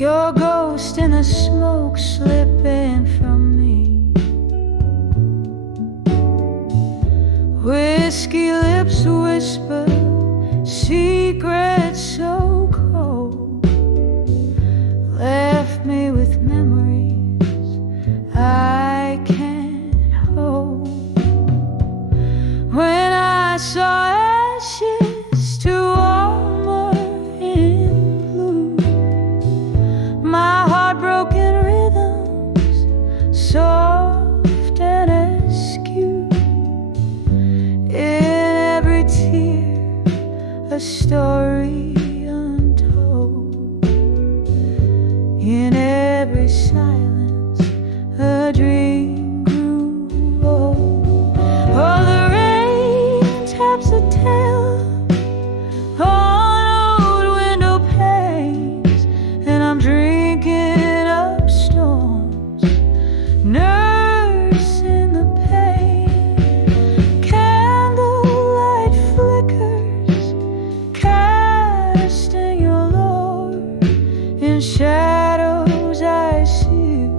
Your ghost in the smoke slipping from me. Whiskey lips whisper secrets so cold. Left me with memories I can't hold. When I saw ashes to armor in blue, my heartbroken rhythms soft and askew. In every tear a story untold. In every silence a dream grew old. Oh, the rain taps a tale on old window panes, and I'm drinking up storms, nursing the pain. Candlelight flickers, casting your lore. In shadows I see you.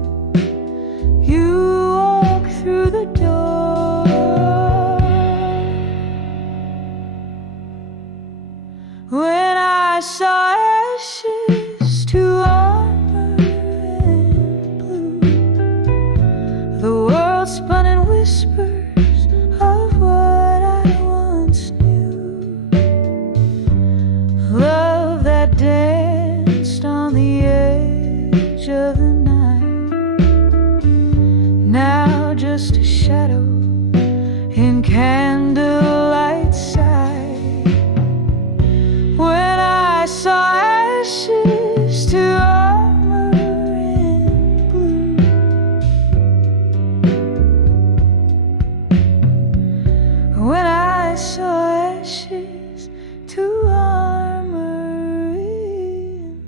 You walk through the door. When I saw ashes to armor and blue, the world spun in whispers of what I once knew. Love that danced on the edge of the night, now just a shadow in candlelight sight. When I saw ashes to armor in blue, when I saw ashes to armor in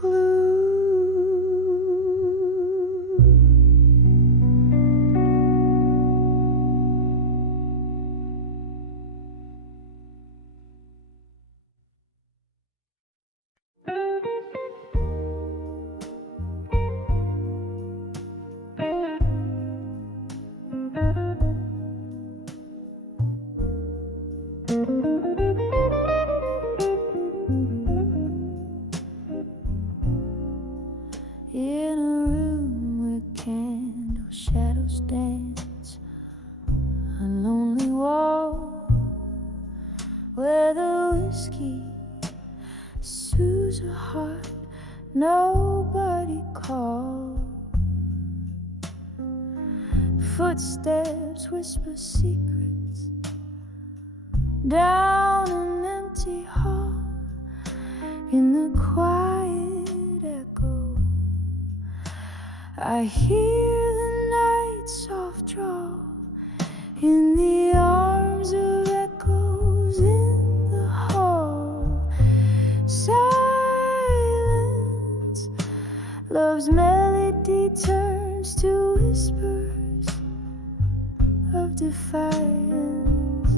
blue. In a room where candle shadows dance, a lonely wall where the whiskey soothes a heart nobody called. Footsteps whisper secrets down an empty hall. In the quiet echo I hear the night soft drawl. In the arms of echoes in the hall. Silence, love's melody turns to whispers of defiance.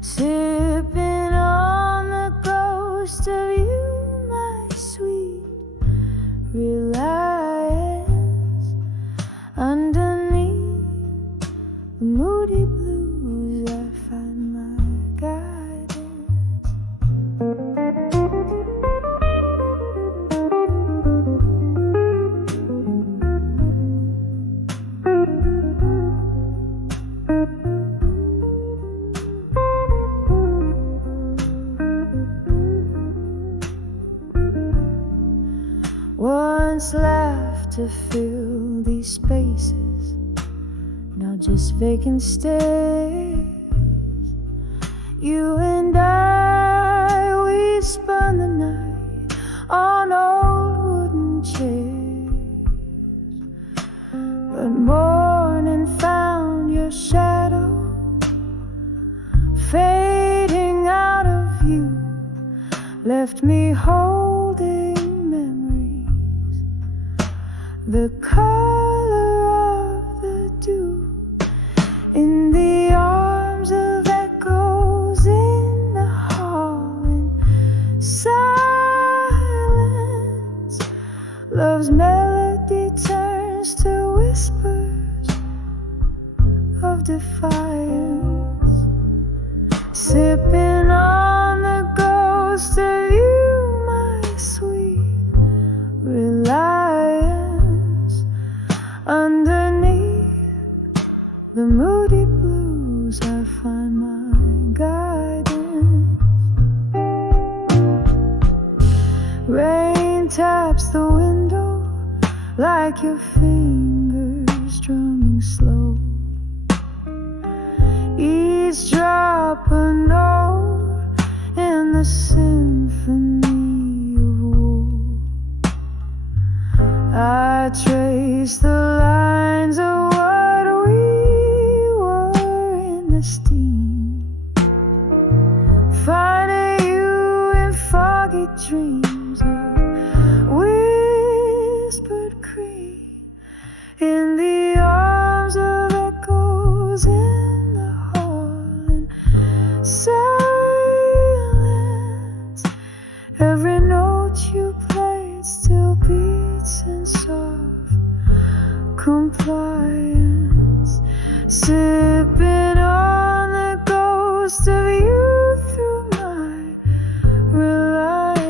Sipping on the ghost of you, my sweet reliance. Underneath the moody blues I find my guidance. Once laughter filled these spaces, now just vacant stares. You and I, we spun the night on old wooden chairs. But morning found your shadow fading out of view, left me holding memories, the color of the dew. In the arms of echoes in the hall. In silence, Love's melody turns to whispers of defiance, sipping on the ghost of you, my sweet reliance. Underneath the moody blues I find my guidance. Rain taps the window like your fingers drumming slow. Each drop a note in the symphony of woe. I trace the lines of what we were in the steam, finding you in foggy dreams of whispered cream, in the arms of echoes in the hall, and silence. Every note you played still beats in soft compliance, sipping on the ghost of you through my reliance.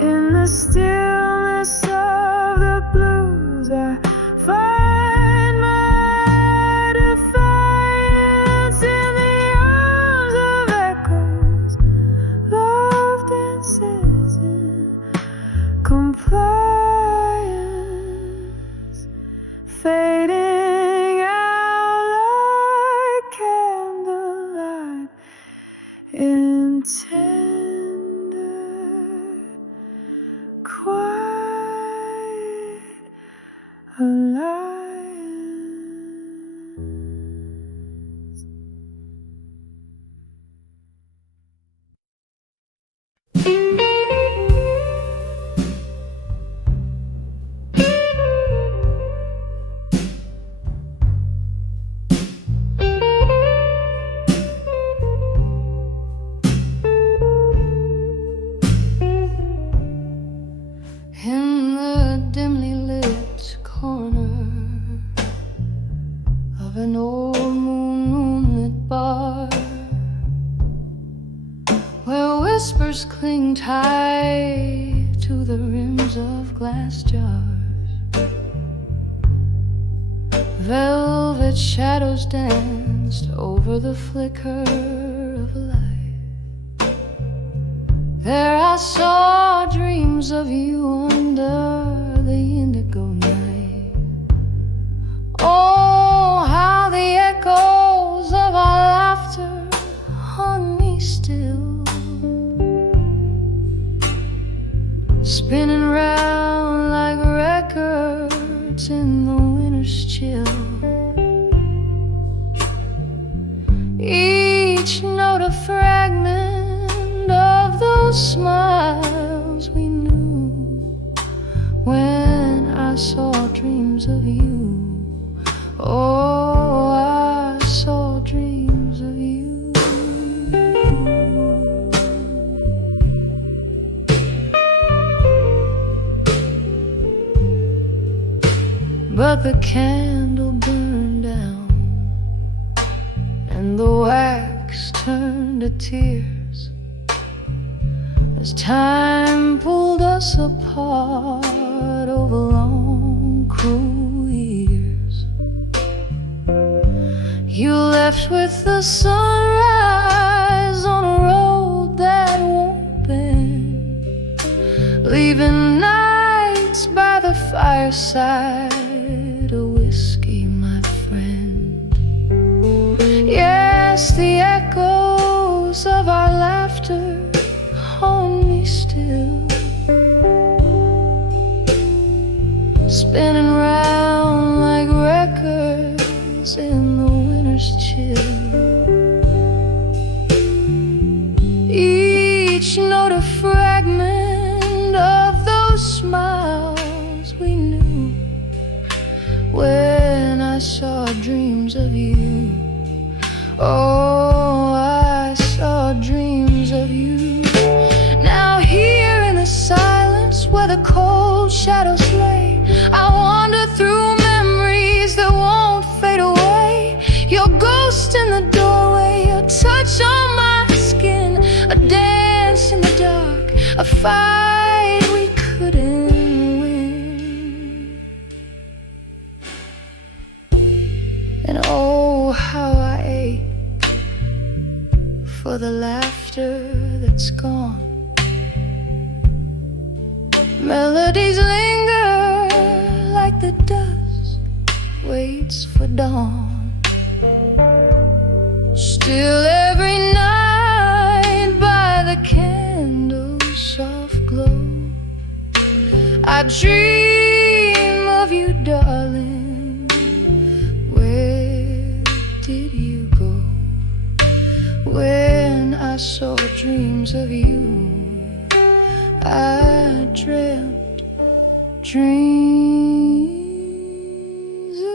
In the stillness of the blues I find my defiance, in the arms of echoes. Love dances in compliance, fading out like candlelight in tender, quiet alliance. In the dimly lit corner of an old moonlit bar, where whispers cling tight to the rims of glass jars, velvet shadows danced over the flicker of a light. There I saw dreams of you under the indigo night. Oh, how the echoes of our laughter hung me still, spinning round like records in the winter's chill. Each note a fragment of those smiles we knew when I saw dreams of you. Oh, I saw dreams of you. But the candle burned down, and the wax turned to tears, as time pulled us apart over long, cruel years. You left with the sunrise on a road that won't bend, leaving nights by the fireside, a whiskey, my friend. Yes, the echoes of our laughter haunt me still, spinning round like records in the winter's chill. Each note a fragment of those smiles we knew when I saw dreams of you. Oh, I saw dreams of you. Now here in the silence the cold shadows lay. I wander through memories that won't fade away. Your ghost in the doorway, your touch on my skin, a dance in the dark, a fight we couldn't win. And oh, how I ache for the laughter that's gone. Melodies linger like the dust waits for dawn. Still every night by the candle's soft glow, I dream of you, darling. Where did you go? When I saw dreams of you, I dreamt dreams of you.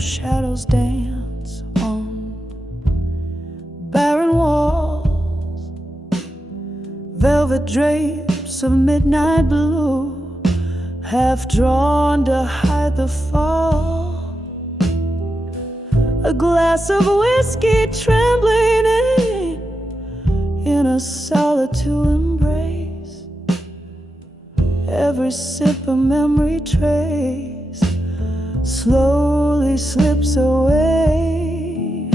Shadows dance on barren walls, velvet drapes of midnight blue, half drawn to hide the fall. A glass of whiskey trembling in a solitude embrace, every sip a memory trace slowly slips away.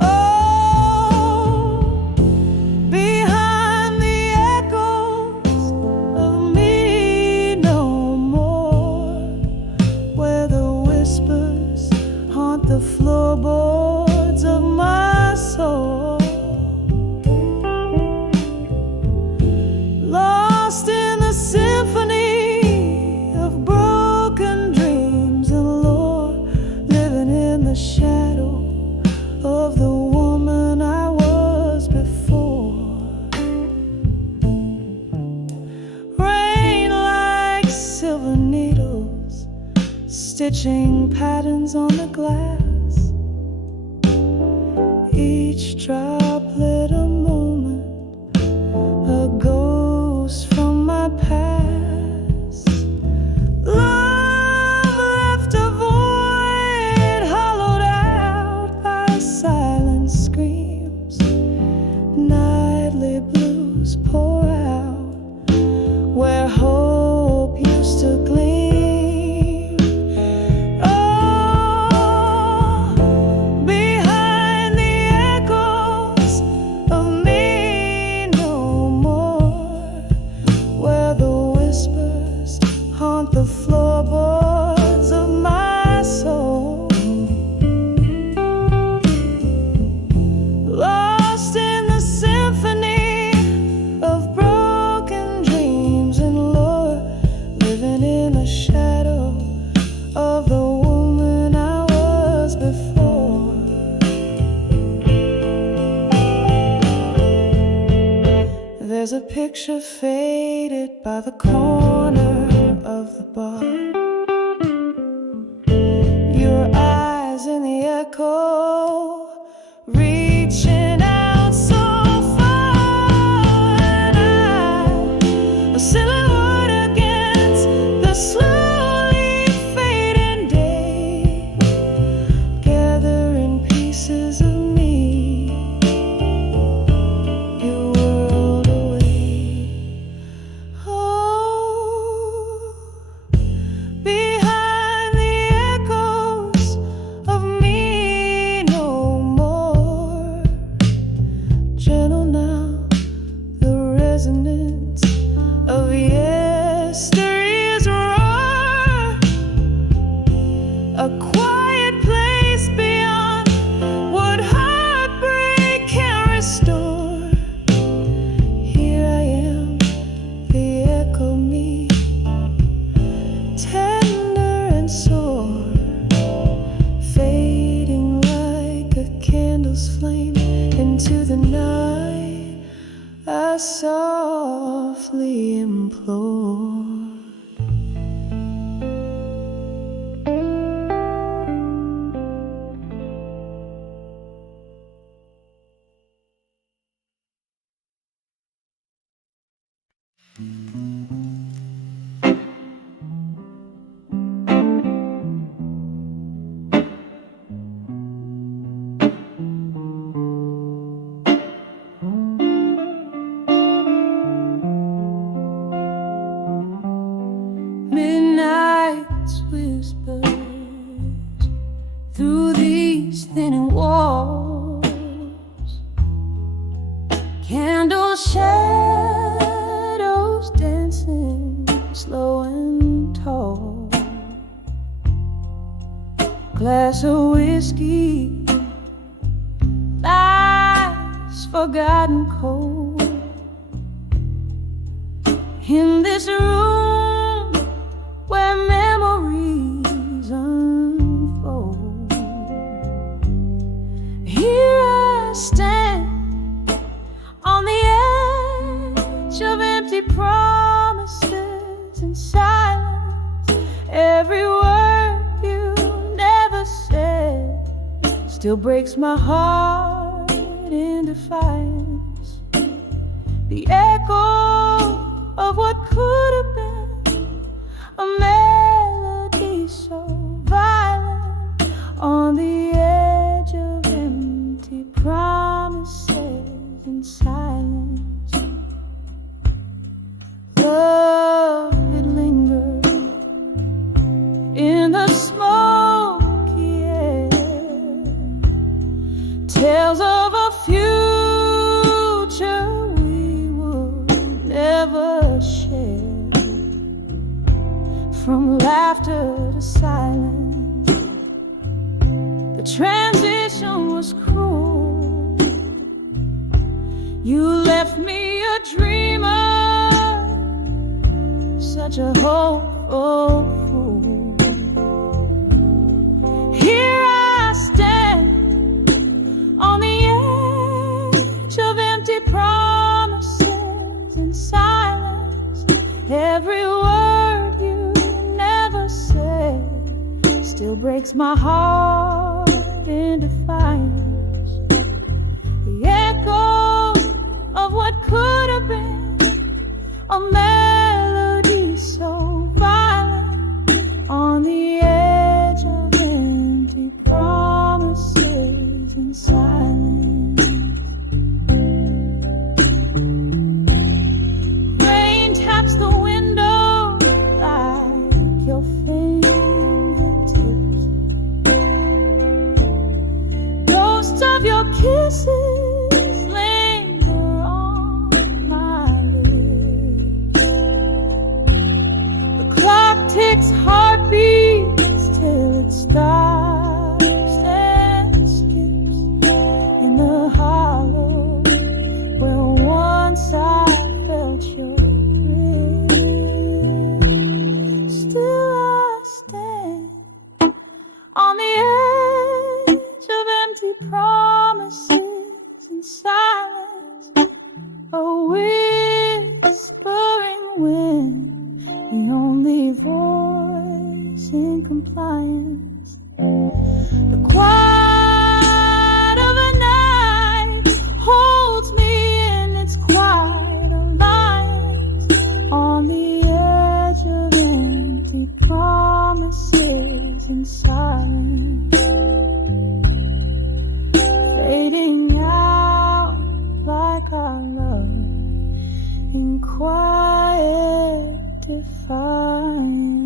Oh, behind the echoes of me no more, where the whispers haunt the floorboards of my soul. Lost in the symphony of the woman I was before. Rain like silver needles, stitching patterns on the glass, each droplet a moment, a ghost from my past. Pour out where hope used to gleam. Oh, behind the echoes of me no more, where the whispers haunt the floorboards of my soul. Lost in the symphony of the woman I was before. There's a picture faded by the corner of the bar, your eyes in the echo, reaching out so far, and I, a silhouette against the slowly fading day, gathering pieces of me, you whirled away. Oh, behind the echoes of me no more, candles flame into the night, I softly implore. Midnight's whispers through these thinning walls, candle shadows dancing slow and tall, glass of whiskey lies forgotten cold in this room where memories unfold. Here I stand on the edge of empty promises and silence. Every word you never said still breaks my heart in defiance. The echo of what could have been, a melody so violent on the edge of empty promises and silence. Love, it lingered in the smoky air, tales of a future we would never share. From laughter to silence, the transition was cruel. You left me a dreamer, such a hopeful fool. Here I stand on the edge of empty promises and silence. Every word you never said still breaks my heart in defiance. The echo of what could have been, a melody so violent on the edge of empty promises and silence. Rain taps the window like your fingertips. Ghosts of your kisses linger on my lips. The clock ticks heartbeats till it stops and skips in the hollow where once I felt your grip. Still I stand on the edge of empty promises and silence, a whispering wind, the only voice in compliance. The quiet of a night holds me in its quiet alliance on the edge of empty promises and silence, fading out like our love in quiet defiance.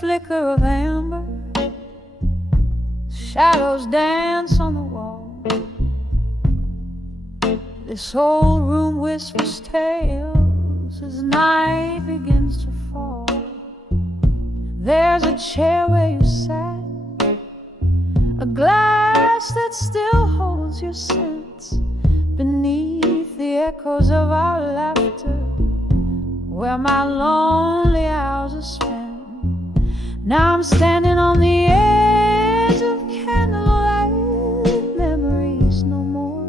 Flicker of amber, shadows dance on the wall. This old room room whispers tales as night begins to fall. There's a chair where you sat, a glass that still holds your scent, beneath the echoes of our laughter, where my lonely hours are spent. Now I'm standing on the edge of candlelight, memories no more,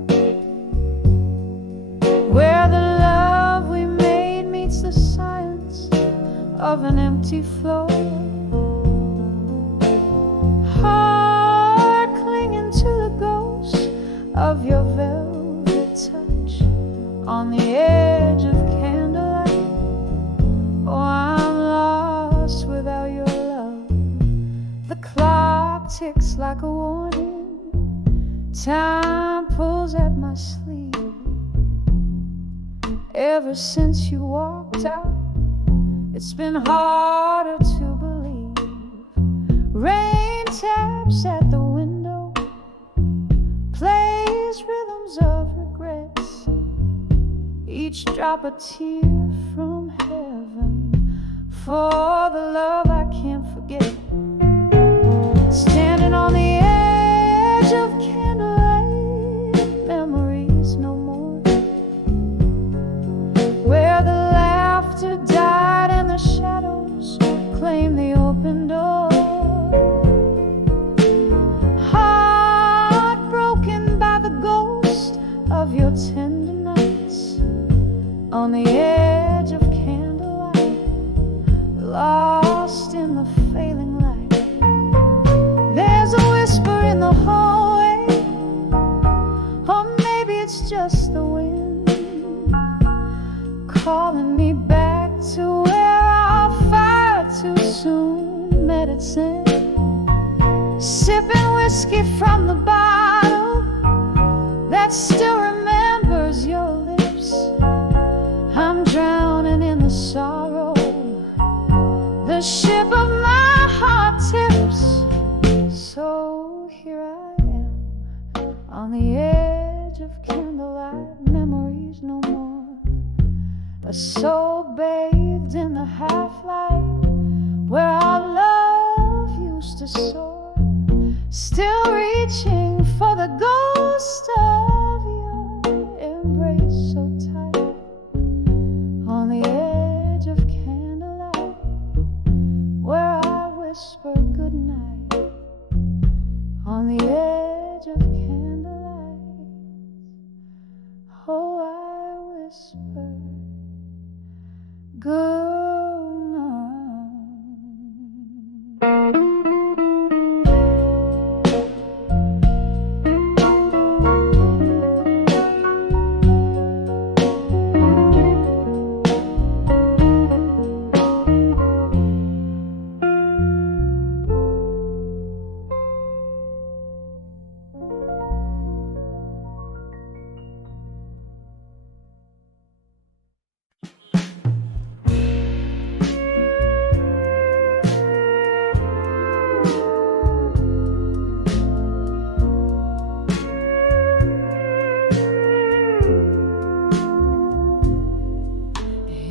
where the love we made meets the silence of an empty floor. Heart clinging to the ghost of your velvet touch on the edge of candlelight. Oh, I'm lost without your love. The clock ticks like a warning, time pulls at my sleeve. Ever since you walked out, it's been harder to believe. Rain taps at the window, plays rhythms of regrets, each drop a tear from heaven for the love I can't forget. Standing on the edge of candlelight, memories no more, where the laughter died and the shadows claim the open door. Heartbroken by the ghost of your tender nights on the edge of candlelight, lost in the failing light. There's a whisper in the hallway, or maybe it's just the wind calling me back to where our fire too soon met its end. Sipping whiskey from the bottle that still remembers your lips. I'm drowning in the sorrow, the ship of my heart tips. So here I am on the edge of candlelight, memories no more, a soul bathed in the half-light where our love used to soar, still reaching for the ghost of your embrace so tight on the edge of candlelight, where I whisper goodnight on the edge of candlelight. Oh, I whisper good night.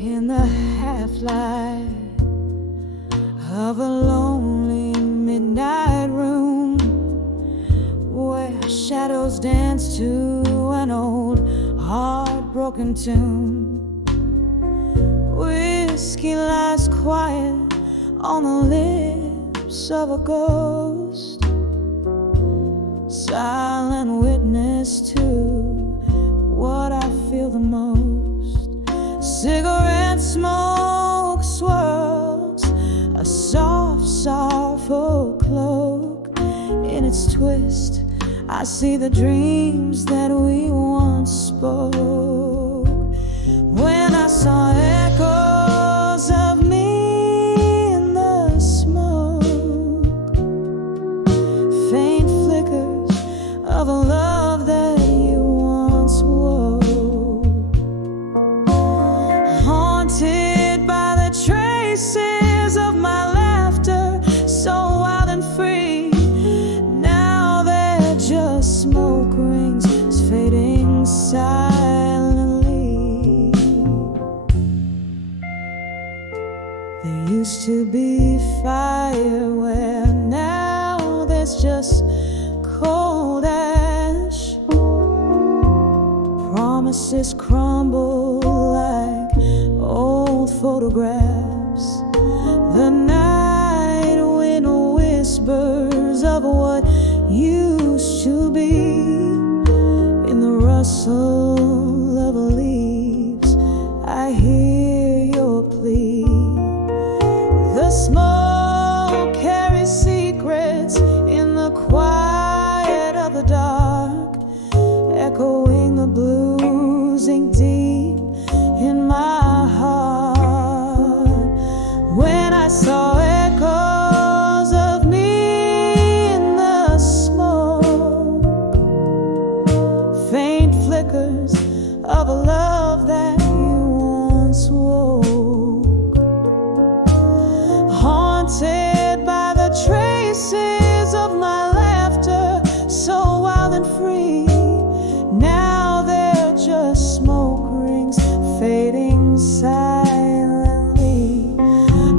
In the half-light of a lonely midnight room, where shadows dance to an old heartbroken tune, whiskey lies quiet on the lips of a ghost, silent witness to what I feel the most. Cigarette smoke swirls a soft, sorrowful cloak. In its twist, I see the dreams that we once spoke. When I saw echoes of me in the smoke, faint flickers of a love that you once wore, haunted by the traces of my laughter, so wild and free. Now they're just smoke rings fading silently. used to be fire, where now there's just cold ash. Promises crumble like old photographs. The night wind whispers of what used to be. In the rustle of leaves, I hear your plea. The smoke carries secrets in the quiet of the dark, echoing the blues ink deep in my heart. When I saw echoes of me in the smoke, faint flickers of a love that you once woke, haunted by the traces of my laughter, so wild and free. Now they're just smoke rings fading silently.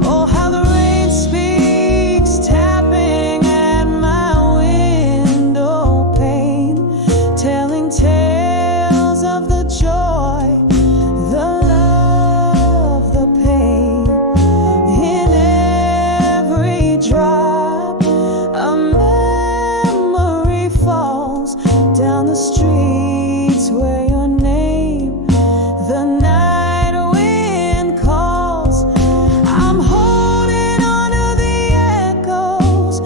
Oh, how the rain speaks, tapping at my window pane, telling tales of the joy, the love, the pain. In every drop, a memory falls down the streets where your name, the night wind calls. I'm holding on to the echoes,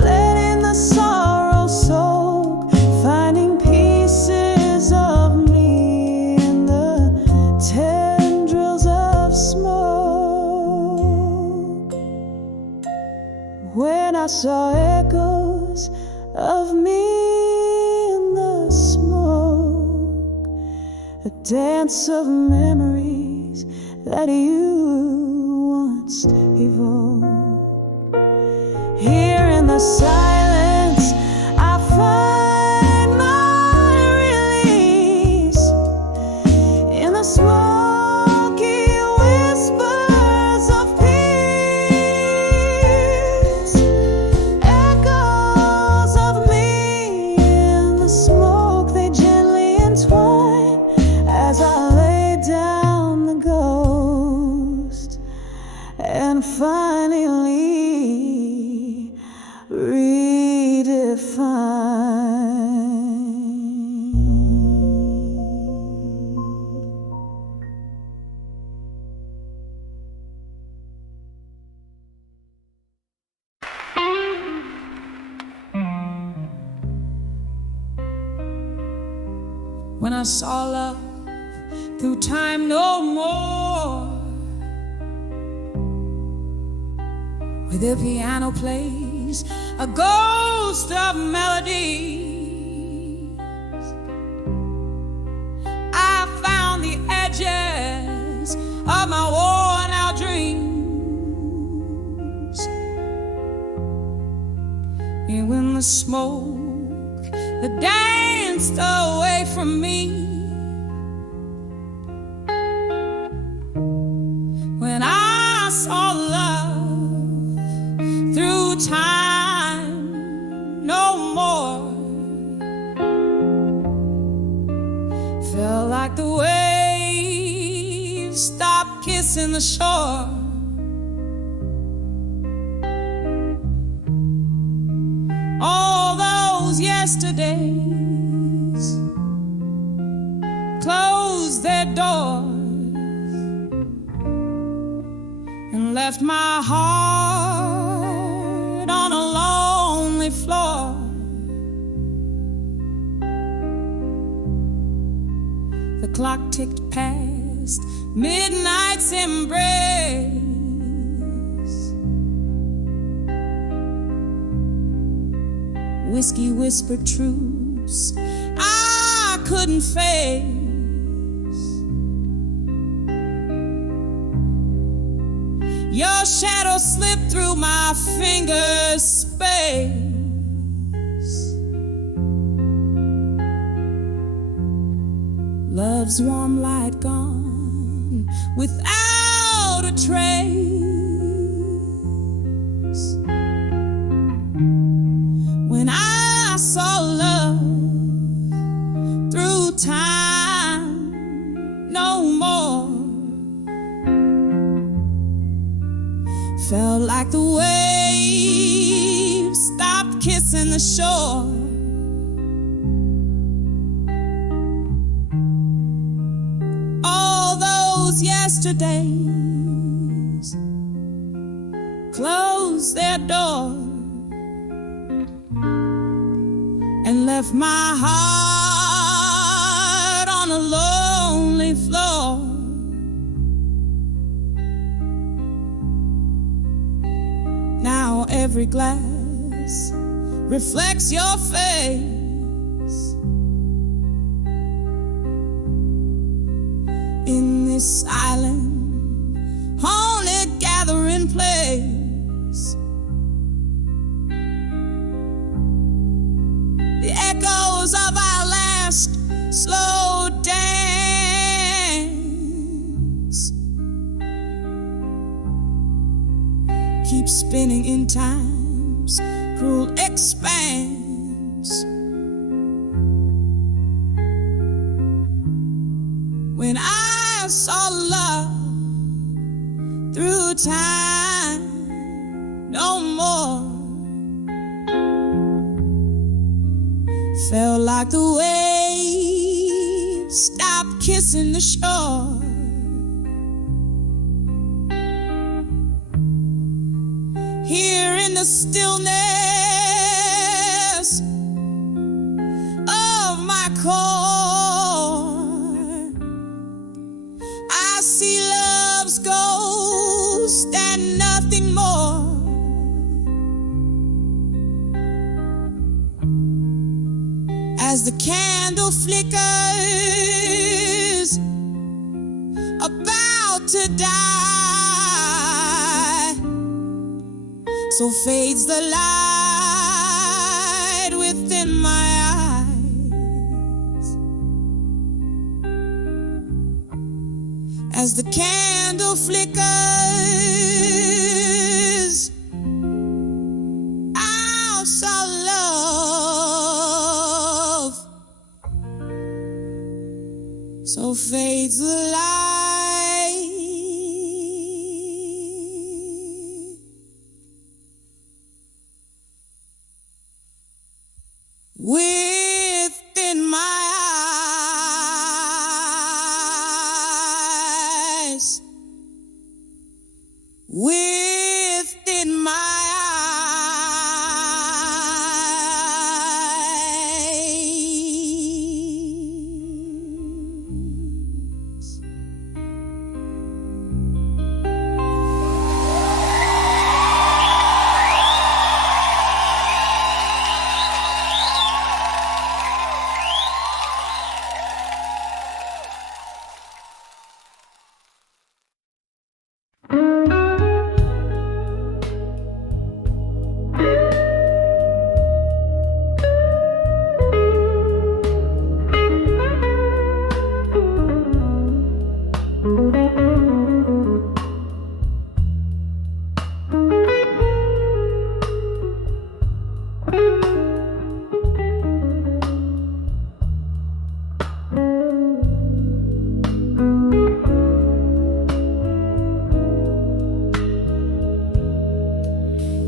letting the sorrow soak, finding pieces of me in the tendrils of smoke. When I saw echoes of me in the smoke, a dance of memories that you once evoked. Here in the silence, I find my release. In the smoky whispers of peace, echoes of me in the smoke, they gently entwine as I lay down the ghost and finally redefine. When I saw love through time no more, where the piano plays a ghost of melodies, I found the edges of my worn out dreams. And when the smoke that danced away from me, when I saw love through time no more, felt like the waves stopped kissing the shore. All those yesterdays closed their doors and left my heart on a lonely floor. The clock ticked past midnight's embrace. Whiskey whispered truths I couldn't face. Your shadow slipped through my fingers' space. Love's warm light gone without a trace. Felt like the waves stopped kissing the shore. All those yesterdays closed their door and left my heart on a lonely floor. Now every glass reflects your face in this silent, haunted gathering place. The echoes of our last slow dance keep spinning in time's cruel expanse. When I saw love through time no more, felt like the waves stopped kissing the shore. Here in the stillness of my core, I see love's ghost and nothing more. As the candle flickers, about to die, so fades the light within my eyes. As the candle flickers, I saw love, so fades the light within my eyes, within my eyes.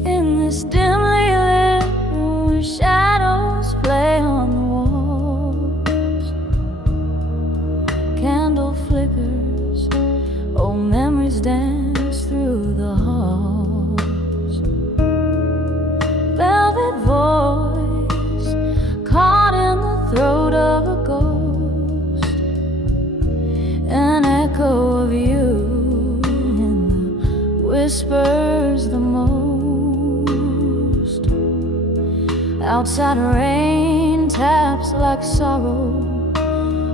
In this dimly lit room where shadows play on the walls, candle flickers, old memories dance through the halls. Velvet voice caught in the throat of a ghost, an echo of you in the whispers the most. Outside rain taps like sorrow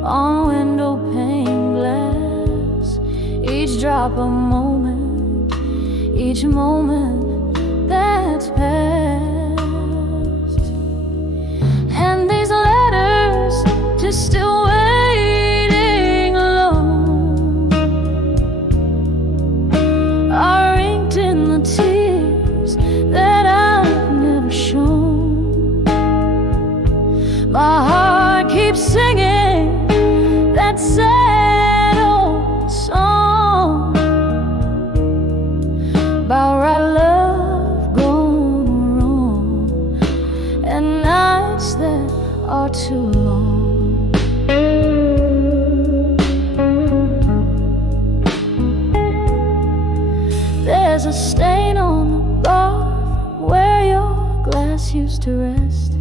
on window pane glass. Each drop a moment, each moment that's past. And these letters just still waiting alone are inked in the tears that I've never shown. My heart keeps singing that sad old song about right a stain on the bar where your glass used to rest.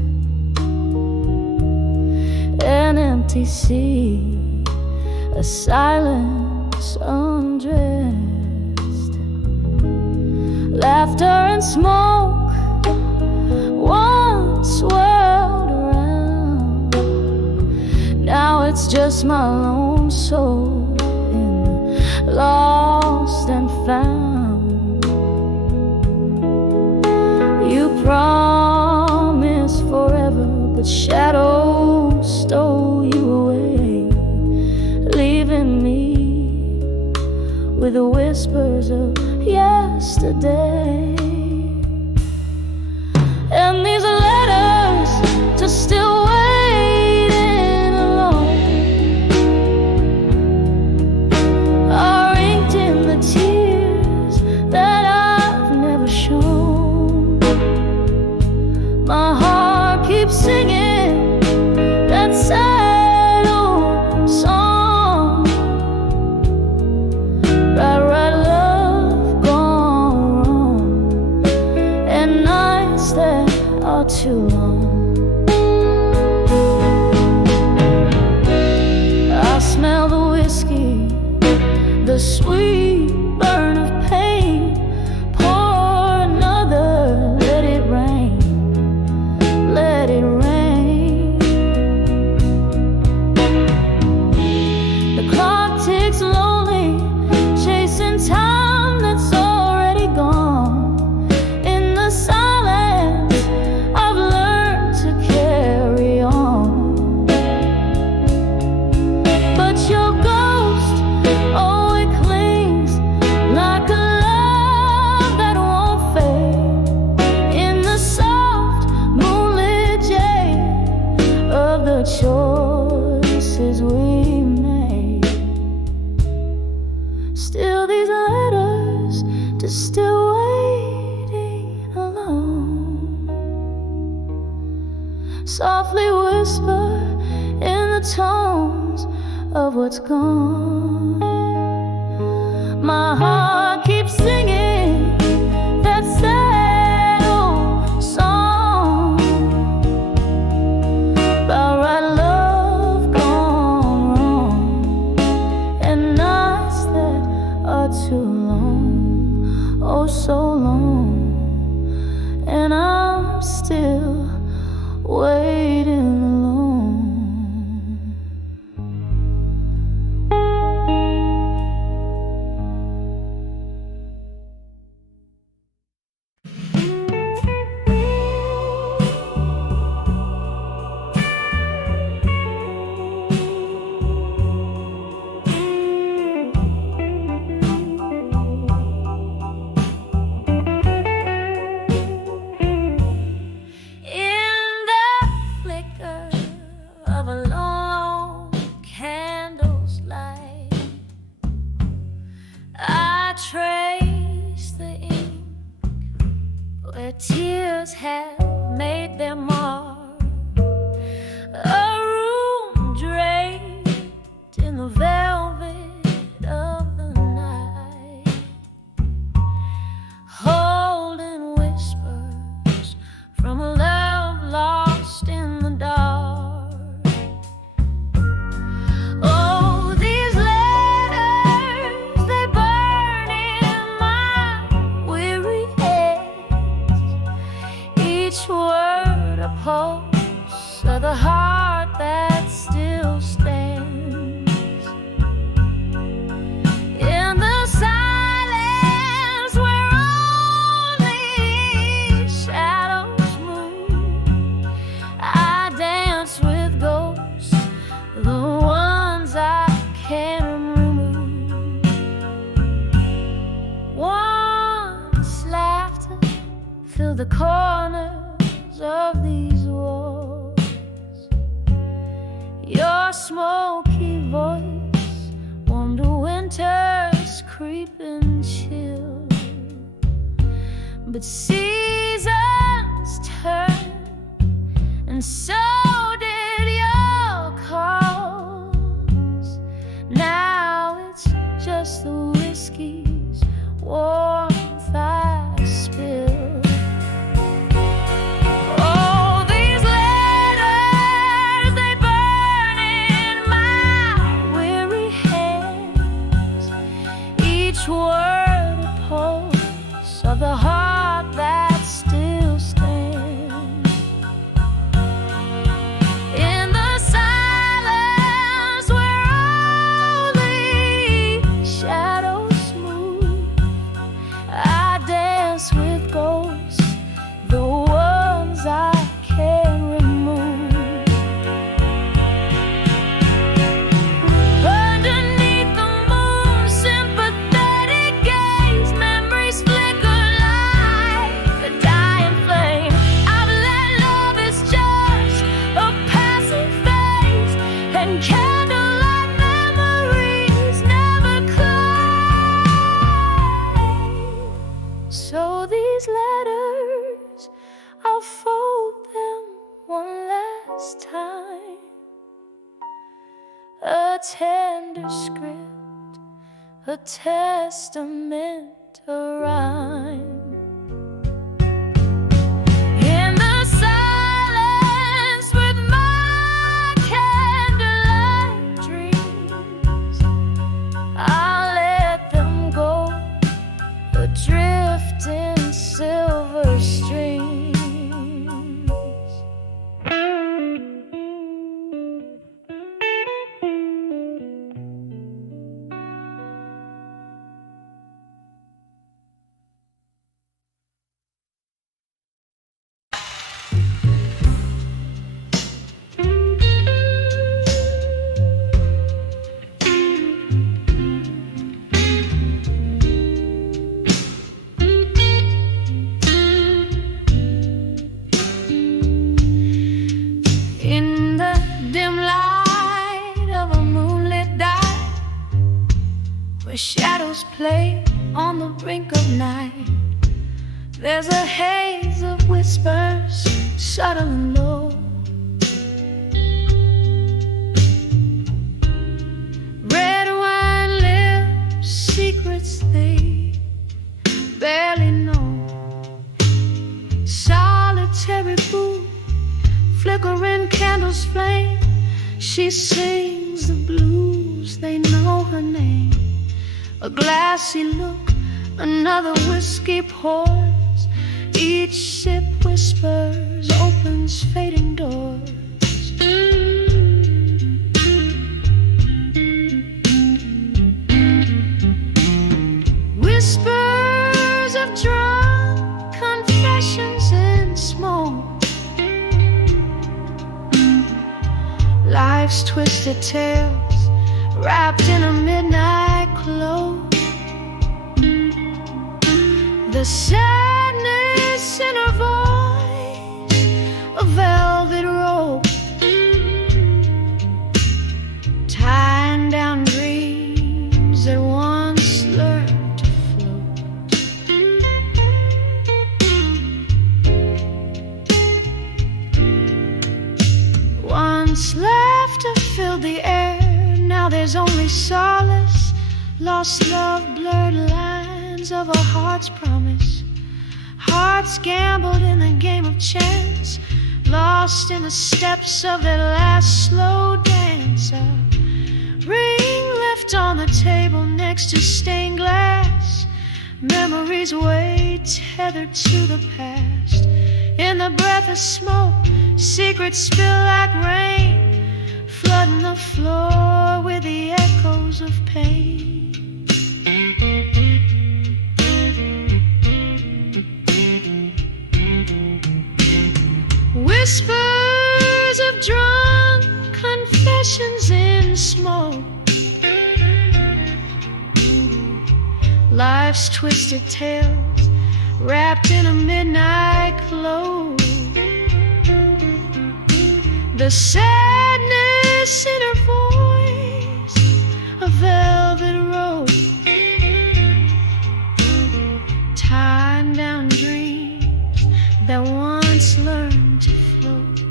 An empty sea, a silence undressed. Laughter and smoke once swirled around. Now it's just my lone soul in the lost and found. You promised forever, but shadows stole you away, leaving me with the whispers of yesterday. And these letters to still waiting alone are inked in the tears that I've never shown. My heart keeps singing that sad old song. Right, right, love gone wrong, and nights that are too long. I smell the whiskey, the sweet burn of pain. Pour another, let it rain, let it rain. The clock ticks lonely, chasing time that's already gone. In the silence, I've learned to carry on. But your ghost, oh, it clings like a love that won't fade. In the soft moonlit shade of the choices we made. Still these letters to still waiting alone, softly whisper in the tones of what's gone. My heart keeps singing that sad old song about right love gone wrong, and nights that are too long, oh so long, and I'm still waiting alone. In the flicker of a long candle's light, I trace the ink where tears have made their mark. A room draped in the velvet of the night, holding whispers from a love lost in the dark. Oh, these letters, they burn in my weary head, each word a pulse of the heart that still stands. In the silence where only shadows move, I dance with ghosts, the ones I can't remove. Once laughter filled the corners of these walls. Your smoky voice warmed a winter's creeping chill. But seasons turn, and so did your calls. Now it's just the whiskey's warmth each word a pulse of the heart that still stands. In the silence where only shadows move, I dance with ghosts, the ones I can't remove. Underneath the moon's sympathetic gaze, memories flicker like a dying flame. I've let love is just a passing phase, and candlelight memories never claim. So these letters, I'll fold them one last time. A tender script, a testament, a rhyme. In the silence with my candlelight dreams, I'll let them go, adrift in silver streams. In the dim light of a moonlit dive, where shadows play on the brink of night, there's a haze of whispers, subtle and low. Red wine lips, secrets they barely know. Solitary booth, flickering candles flame, she sings the blues, they know her name. A glassy look, another whiskey pours, each sip whispers, opens fading doors. Whispers of drunk confessions in smoke, life's twisted tales wrapped in a midnight cloak. The sadness in her voice, a velvet rope, tying down dreams that once learned to float. Once laughter filled the air, now there's only solace, lost love, blurred lines of a heart's promise. Hearts gambled in the game of chance, lost in the steps of that last slow dance. A ring left on the table next to stained glass, memories way tethered to the past. In the breath of smoke, secrets spill like rain, flooding the floor with the echoes of pain. Whispers of drunk confessions in smoke, life's twisted tales wrapped in a midnight cloak. The sadness in her voice, a velvet rope, tying down dreams that once learned to float.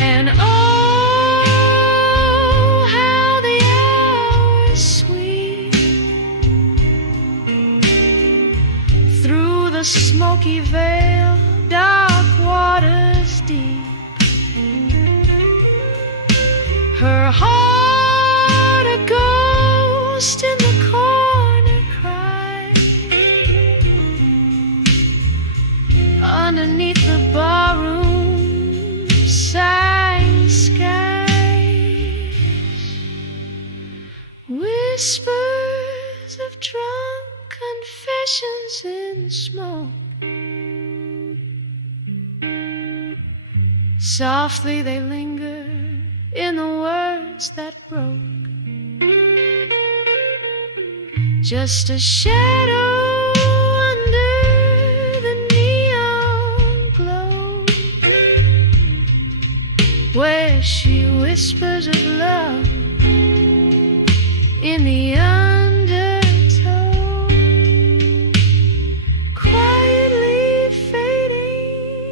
And oh, how the hours sweep through the smoky veil, dark waters deep. Her heart a gold Whispers of drunk confessions in smoke. Softly they linger in the words that broke. Just a shadow under the neon glow, where she whispers of love in the undertow, quietly fading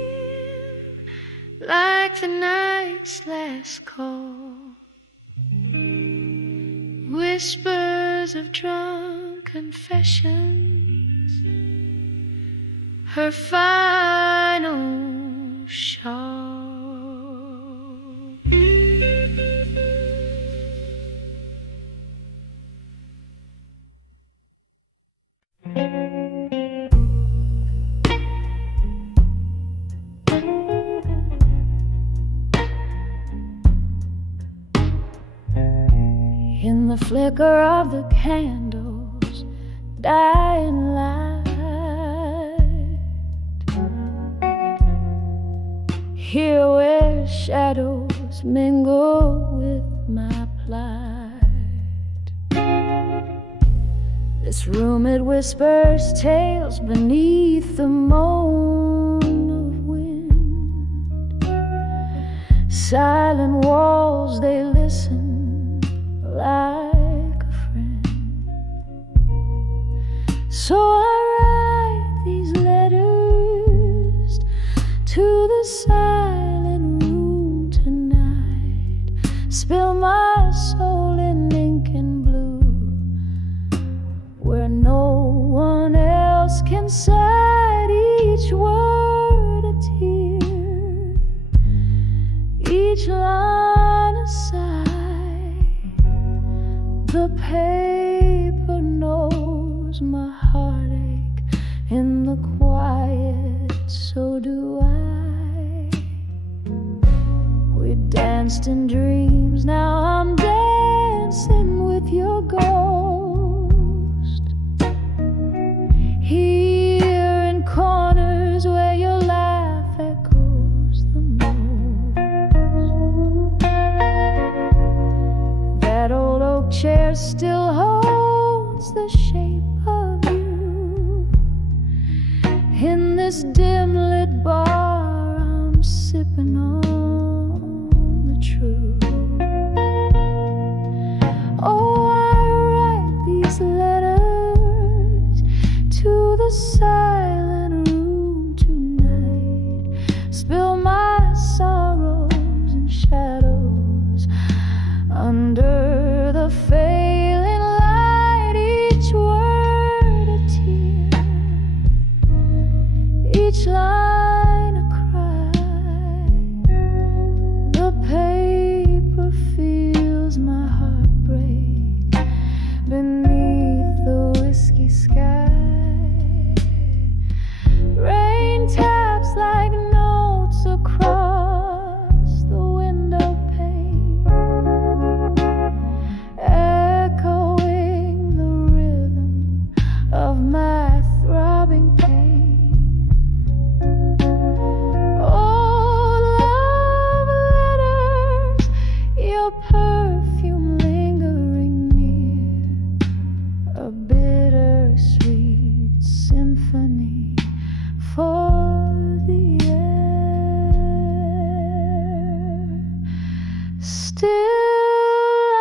like the night's last call. Whispers of drunk confessions, her final shawl. In the flicker of the candles' dying light, here where shadows mingle with my plight, this room it whispers tales beneath the moan of wind. Silent walls, they listen like a friend. So I write these letters to the silent room tonight, spill my soul in ink and blue, where no one else can cite, each word a tear, each line a sigh. The paper knows my heartache in the quiet, so do I. We danced in dreams, now I'm dancing with your ghost. Here in corners where your laugh echoes the most. That old oak chair still holds the shape of you. In this dim lit bar, I'm sipping on the truth. Oh, I write these letters to the silent room tonight, spill my sorrows and shadows under the failing light, each word a tear, each line a cry. The paper feels my heartbreak beneath the whiskey sky. Rain taps like notes across the window pane, echoing the rhythm of my throbbing pain. Oh, love letters, your perfume lingering near, a bittersweet symphony for the air. Still I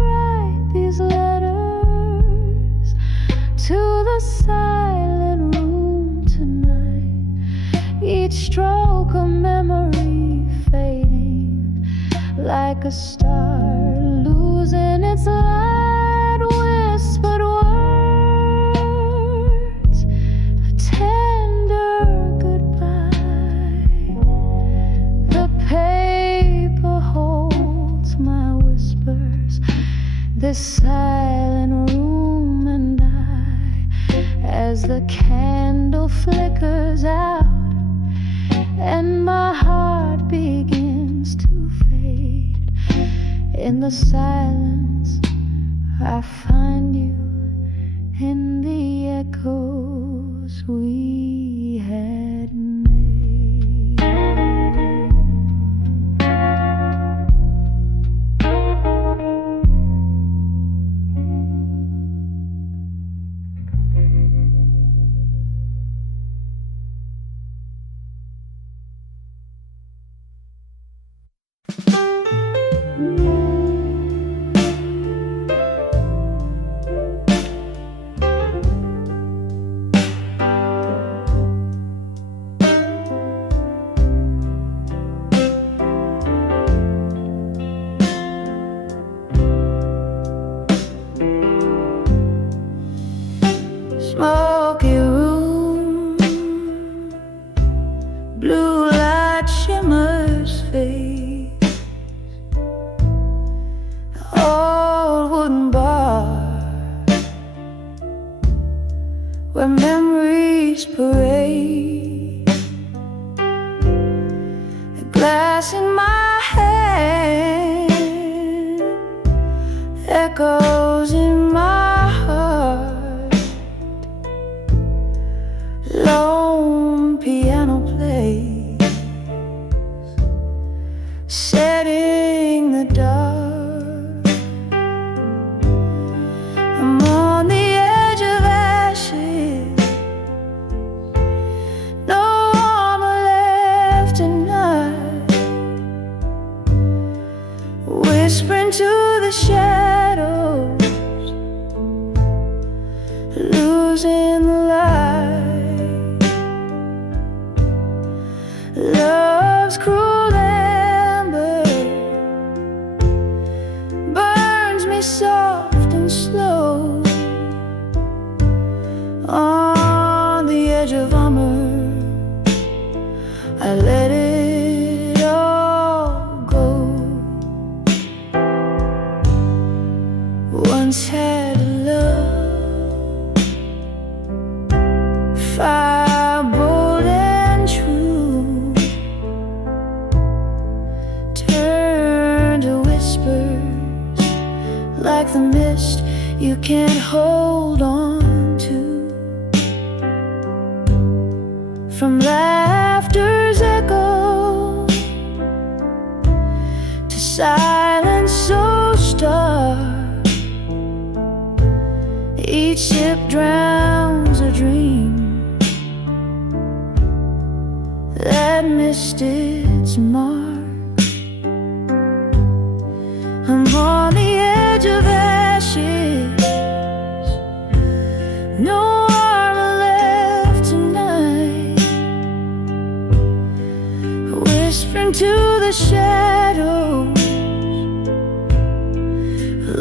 write these letters to the silent room tonight, each stroke a memory fading like a star losing its light. Whispered words, a tender goodbye. The paper holds my whispers, this silent room and I, as the candle flickers out and my heart begins to fade. In the silence I find you in the echoes we had made. Smoky room, blue light shimmers fade. Old wooden bar where memories parade. A glass in my hand echoes in my heart. Lone piano plays, setting the dark. I'm on the edge of ashes, no armor left tonight. Whispering to the shadows, losing the light. Love's cruel ember burns me soft and slow. On the edge of armor, I let it all go. Once had a love, fire bold and true, turn to whispers like the mist you can't hold on to. From laughter's echo to silence so stark, each sip drowns a dream that missed its mark. I'm on the edge of ashes, no armor left tonight. Whispering to the shadows,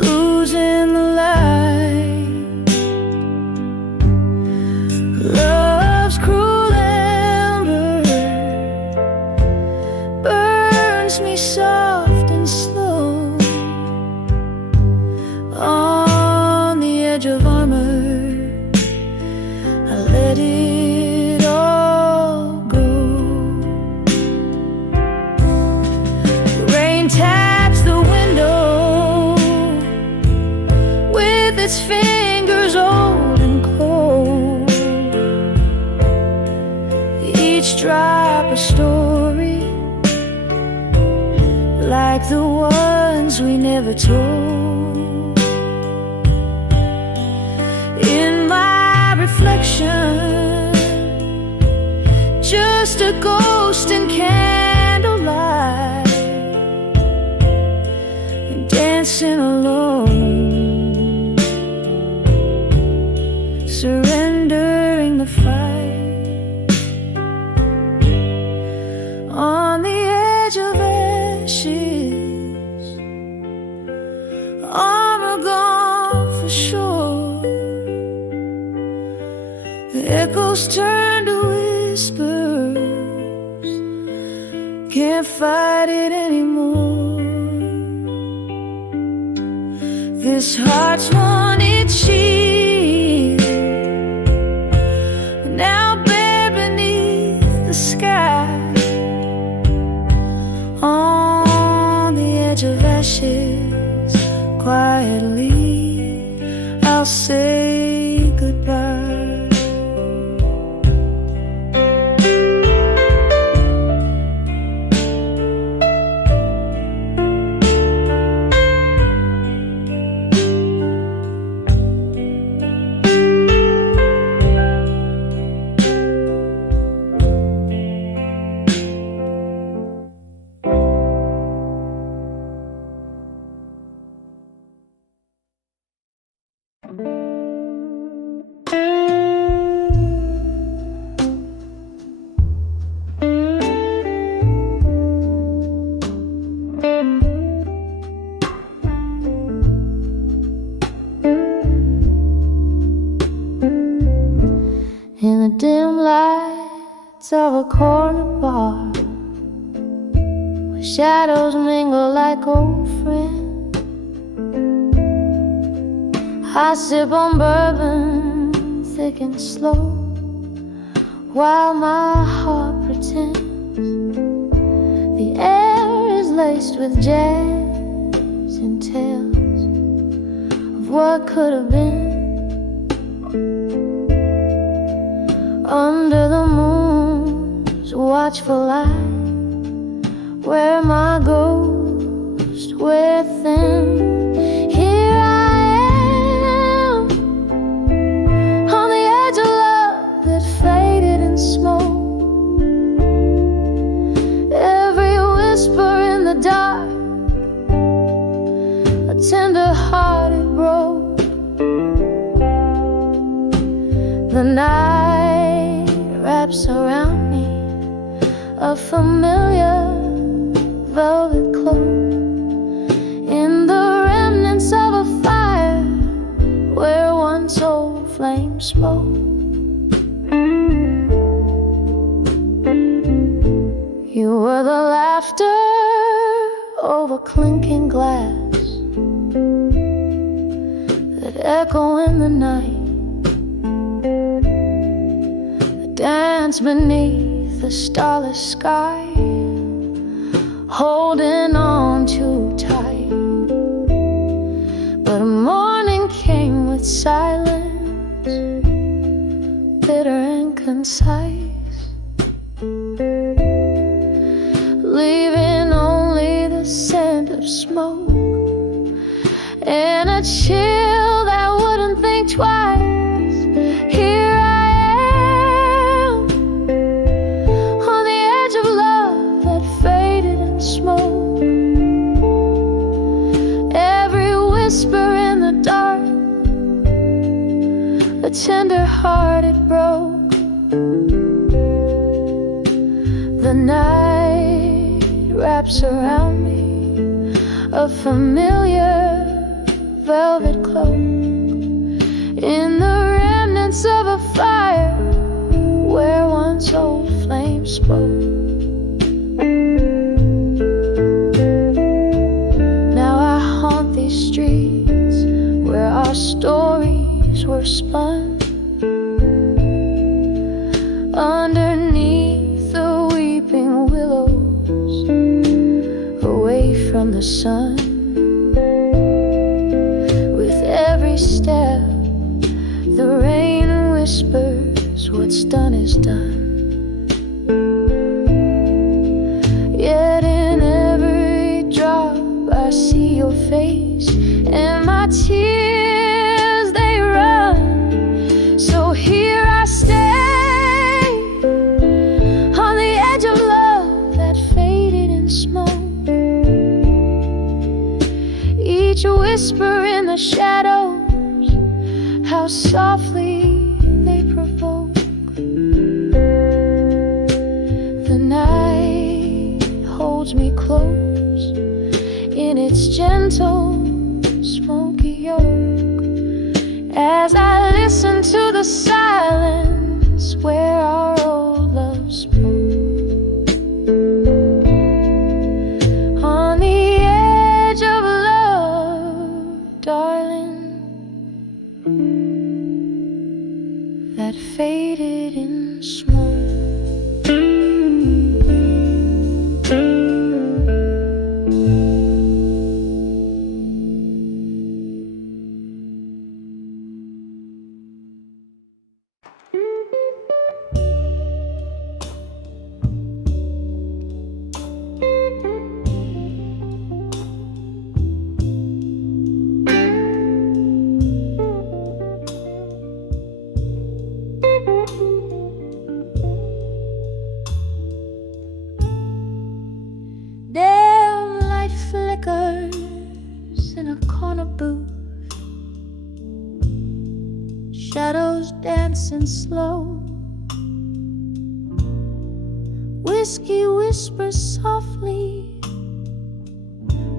losing the light. Love's cruel ember burns me soft and slow. On the edge of armor, I let it all go. Rain taps the window with its fingers old and cold. Each drop a story like the ones we never told. In my reflection, just a ghost in candlelight, dancing alone, surrendering the fight. On the edge of ashes, armor gone for sure. The echoes turn to whispers, can't fight it anymore. This heart's wanted shield, now bare beneath the sky. On the edge of ashes, quietly In the dim lights of a corner bar, where shadows mingle like old friends, I sip on bourbon thick and slow, while my heart pretends the air is laced with jazz and tales of what could have been. Under the moon's watchful light, where my ghost within, here I am, on the edge of love that faded in smoke. Every whisper in the dark, a tender heart it broke. The night wraps around me a familiar velvet cloak, in the remnants of a fire where once old flames spoke. You were the laughter over clinking glass that echo in the night, dance beneath the starless sky, holding on too tight. But morning came with silence, bitter and concise, leaving only the scent of smoke and a chill that wouldn't think twice. Here smoke, every whisper in the dark, a tender heart it broke. The night wraps around me a familiar velvet cloak, in the remnants of a fire where once old flames spoke. Streets where our stories were spun, underneath the weeping willows, away from the sun. With every step, the rain whispers, what's done is done. Yet in every drop I see your face, and my tears, they run. So here I stay, on the edge of love that faded in smoke. Each whisper in the shadows, how softly they provoke. The night holds me close in its gentle smoky yoke, as I listen to the silence where our old love spoke. On the edge of love, darling, that faded in smoke. shadows dancing slow. Whiskey whispers softly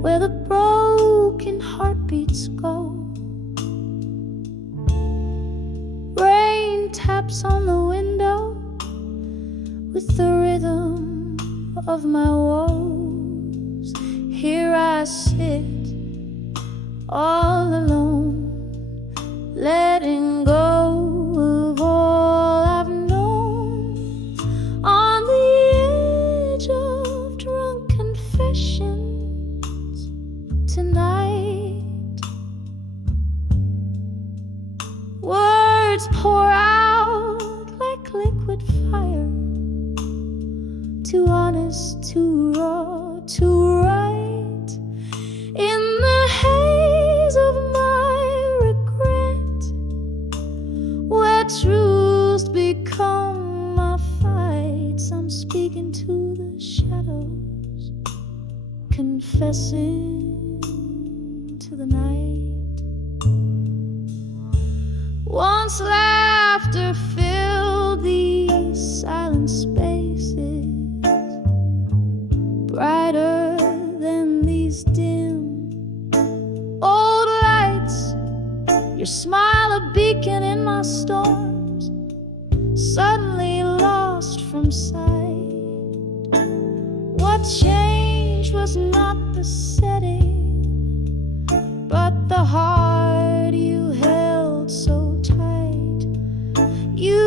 where the broken heartbeats go. Rain taps on the window with the rhythm of my woes. Here I sit all alone, letting go of all I've known, on the edge of drunk confessions tonight. Words pour out like liquid fire, too honest, too raw, too right, in the haze of my regret, where truths become my fights. I'm speaking to the shadows, confessing to the night. Once laughter filled these silent spaces, brighter than these dim old lights. Your smile a beacon in my storms, suddenly lost from sight. What changed was not the setting, but the heart you held so tight. You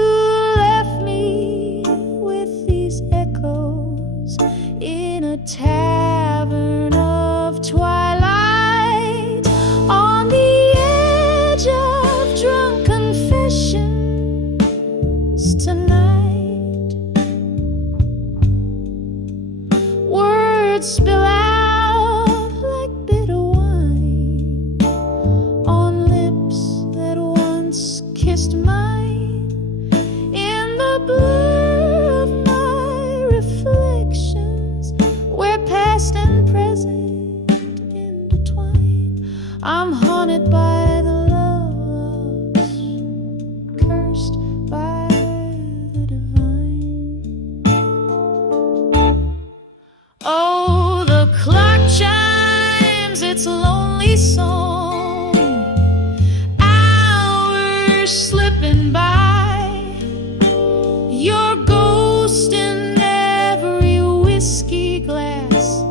left me with these echoes in a tavern of twilight, on the edge of drunk confessions tonight. Words spill out like bitter wine on lips that once kissed mine, in the blur of my reflections, where past and present intertwine. I'm haunted by the loves cursed by the divine. Oh, the clock chimes its lonely song, hours slipping by, your ghost in every whiskey glass,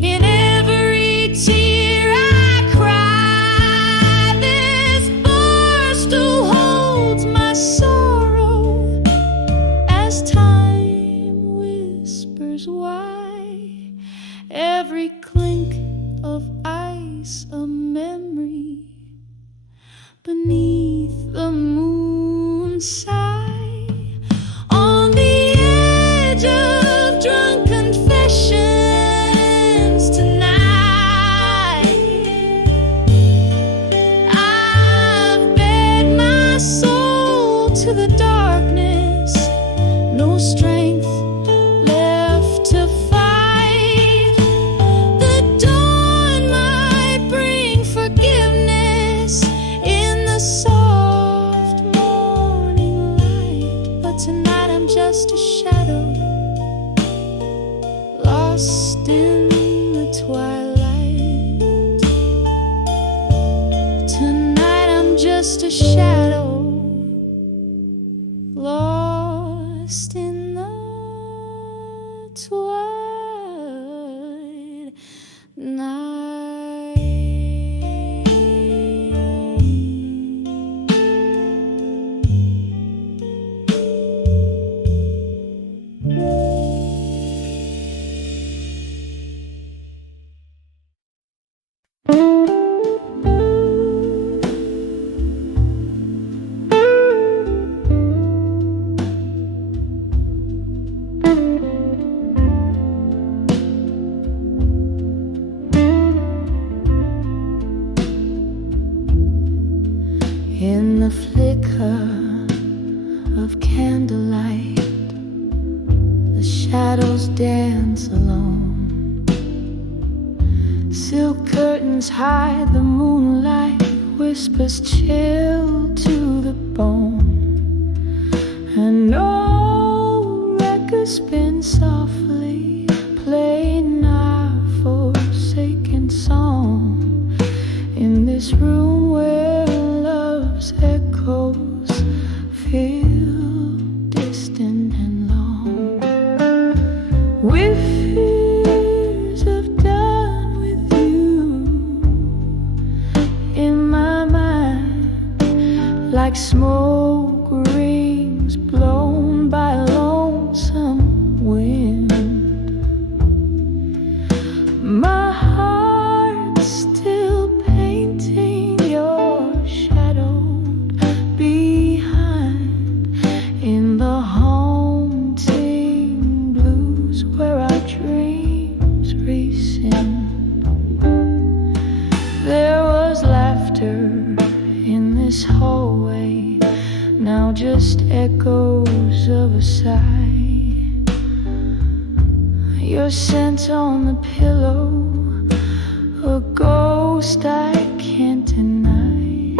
in every tear I cry. This bar still holds my sorrow as time whispers why. Every clink of ice a memory beneath the moon sigh, on the edge of drunk confessions tonight. I've bared my soul to the darkness, no strength left to fight. The dawn might bring forgiveness in the soft morning light, but tonight I'm just a shadow, lost in the twilight. Tonight I'm just a shadow, lost in the twilight night. In the flicker of candlelight, the shadows dance alone. Silk curtains hide the moonlight, whispers chill to the bone. like smoke rings blown by lonesome wind. My heart's still painting your shadow behind in the haunting blues where our dreams rescind. There was laughter in this hallway, now just echoes of a sigh. Your scent on the pillow, a ghost I can't deny.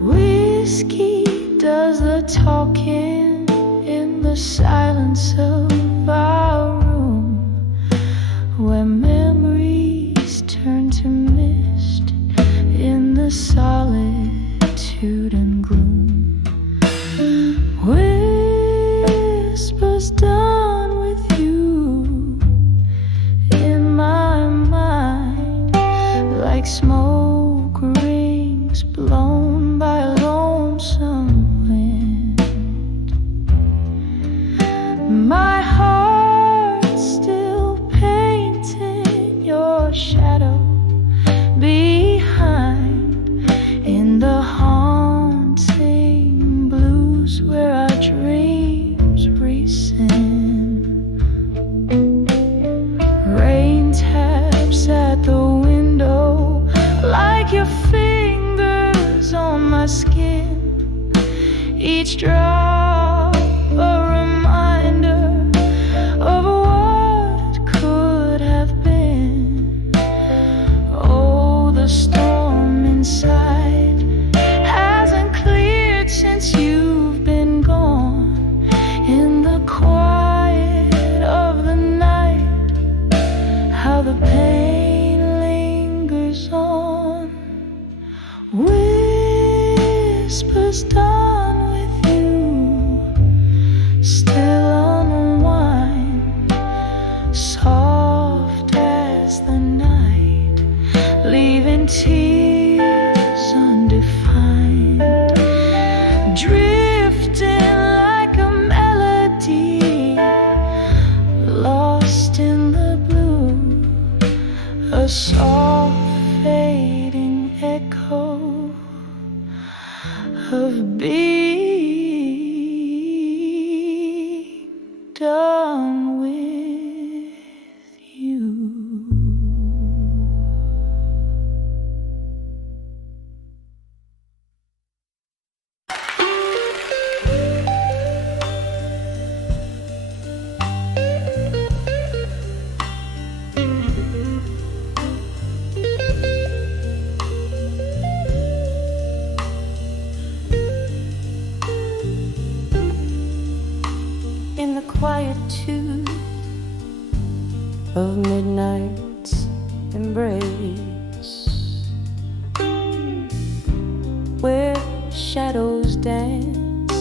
Whiskey does the talking in the silence of our room, where memories turn to mist in the solitude and gloom. Whispers done with you in my mind, like smoke rings blown by a lonesome wind. My heart's still painting your shadow behind in the haunting blues where our dreams rescind. Rain taps at the window like your fingers on my skin, each drop a reminder of what could have been. Oh, the storm inside hasn't cleared since you've been gone. In the quiet of the night, how the pain lingers on. Whispers done with you still unwind, soft as the night, leaving tears undefined, drifting like a melody, lost in the blue, a soft fading echo of being done with you. In the quietude of midnight's embrace, where shadows dance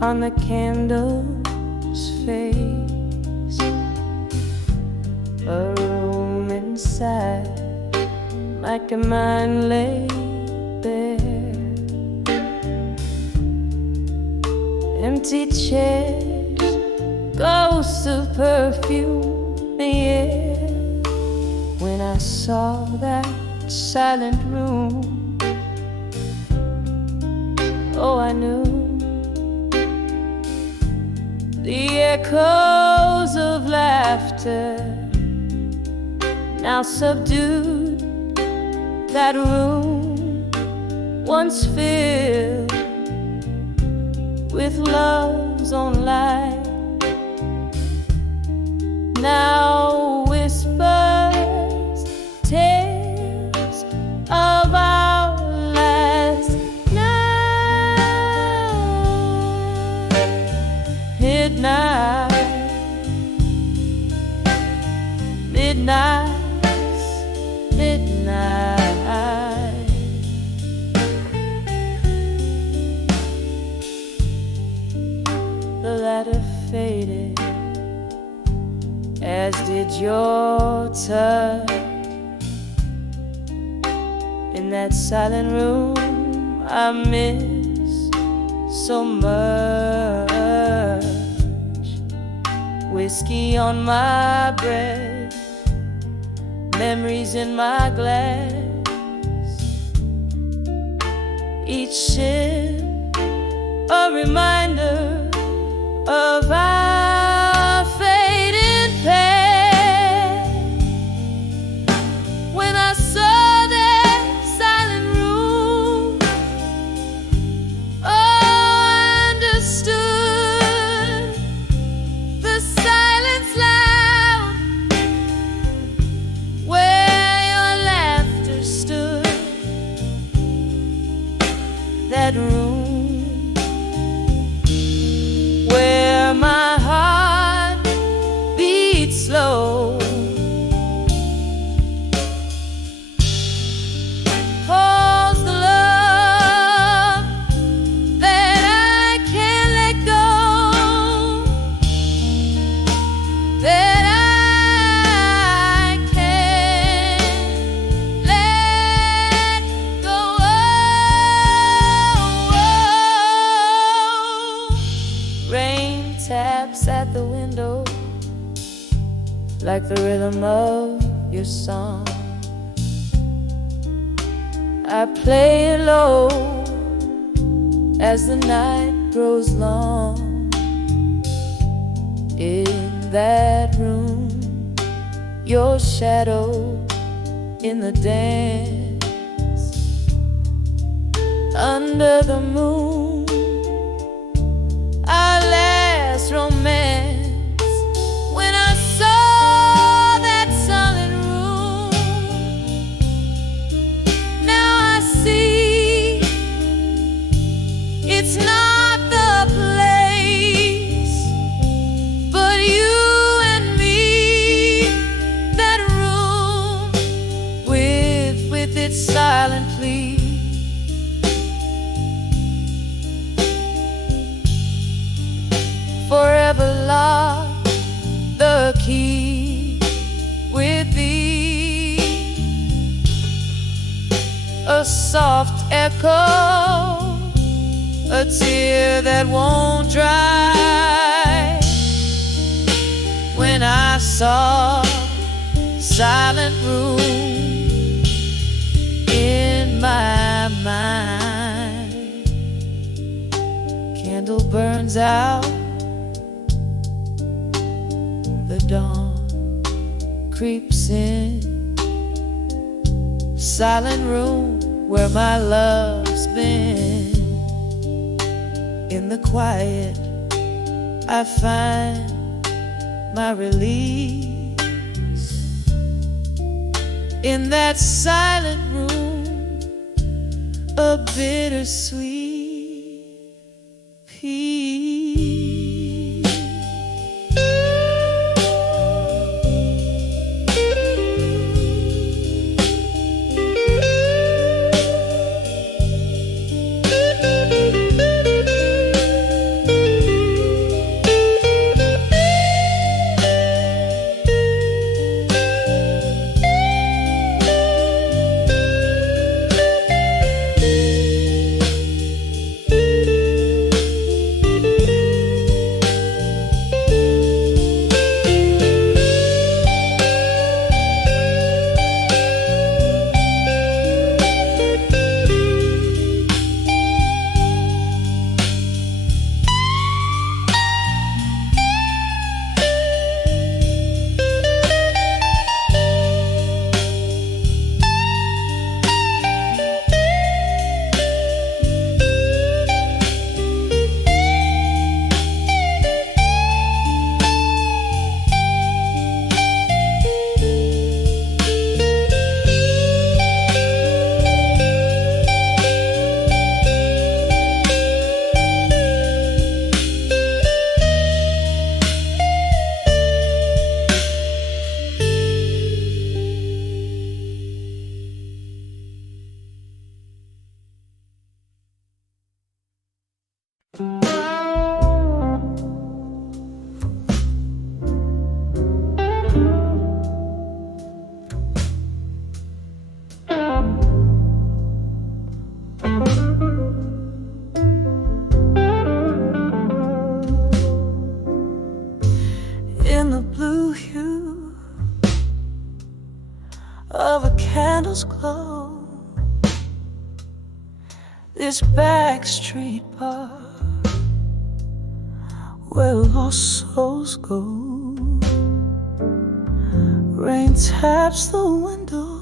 on the candle's face, a room inside like a mind laid bare, empty chairs, ghosts of perfume in the air. When I saw that silent room, oh, I knew the echoes of laughter now subdued that room once filled with love's own light. Now whispers tales of our last night. Midnight, midnight, midnight. The latter faded, as did your touch. In that silent room I miss so much. Whiskey on my breath, memories in my glass. Each sip a reminder of our fading past. When I saw that silent room, oh, I understood the silence loud where your laughter stood. That room where my heart beats slow, holds the love that I can't let go, that I can't let go of. Rain taps at the window like the rhythm of your song. I play it low as the night grows long. In that room, your shadow in the dance. Under the moon, our last romance. When I saw that solid room, now I see it's not the place, but you and me. That room with its silent plea. Forever lock the key with thee. A soft echo, a tear that won't dry. When I saw silent room in my mind, candle burns out, the dawn creeps in. Silent room where my love's been. In the quiet I find my release. In that silent room, a bittersweet peace. this back street bar where lost souls go. Rain taps the window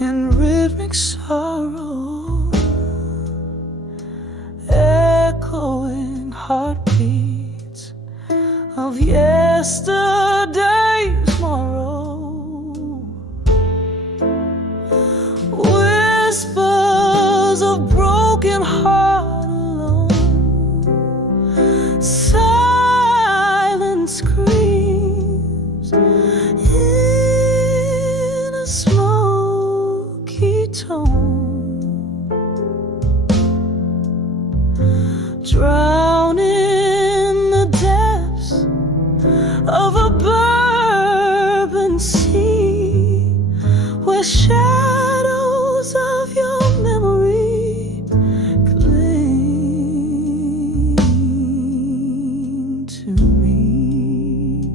in rhythmic sorrow, echoing heartbeats of yesterday's morrow. Whispers of broken heart alone, silent screams in a smoky tone, drown in the depths of a bourbon sea, where shadows of your memory cling to me.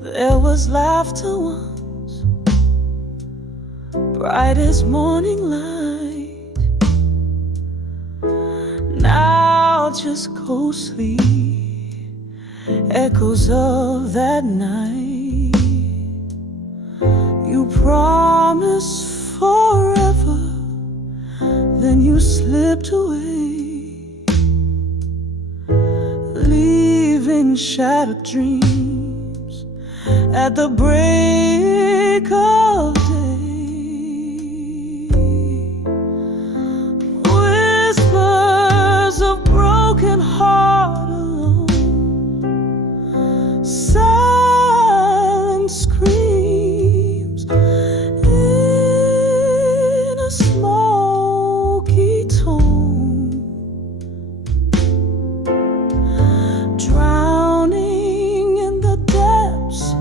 There was laughter once, bright as morning light, now just ghostly echoes of that night. You promised forever, then you slipped away, leaving shattered dreams at the break of day. Whispers of broken heart alone, silent screams in a smoky tone, drowning in the depths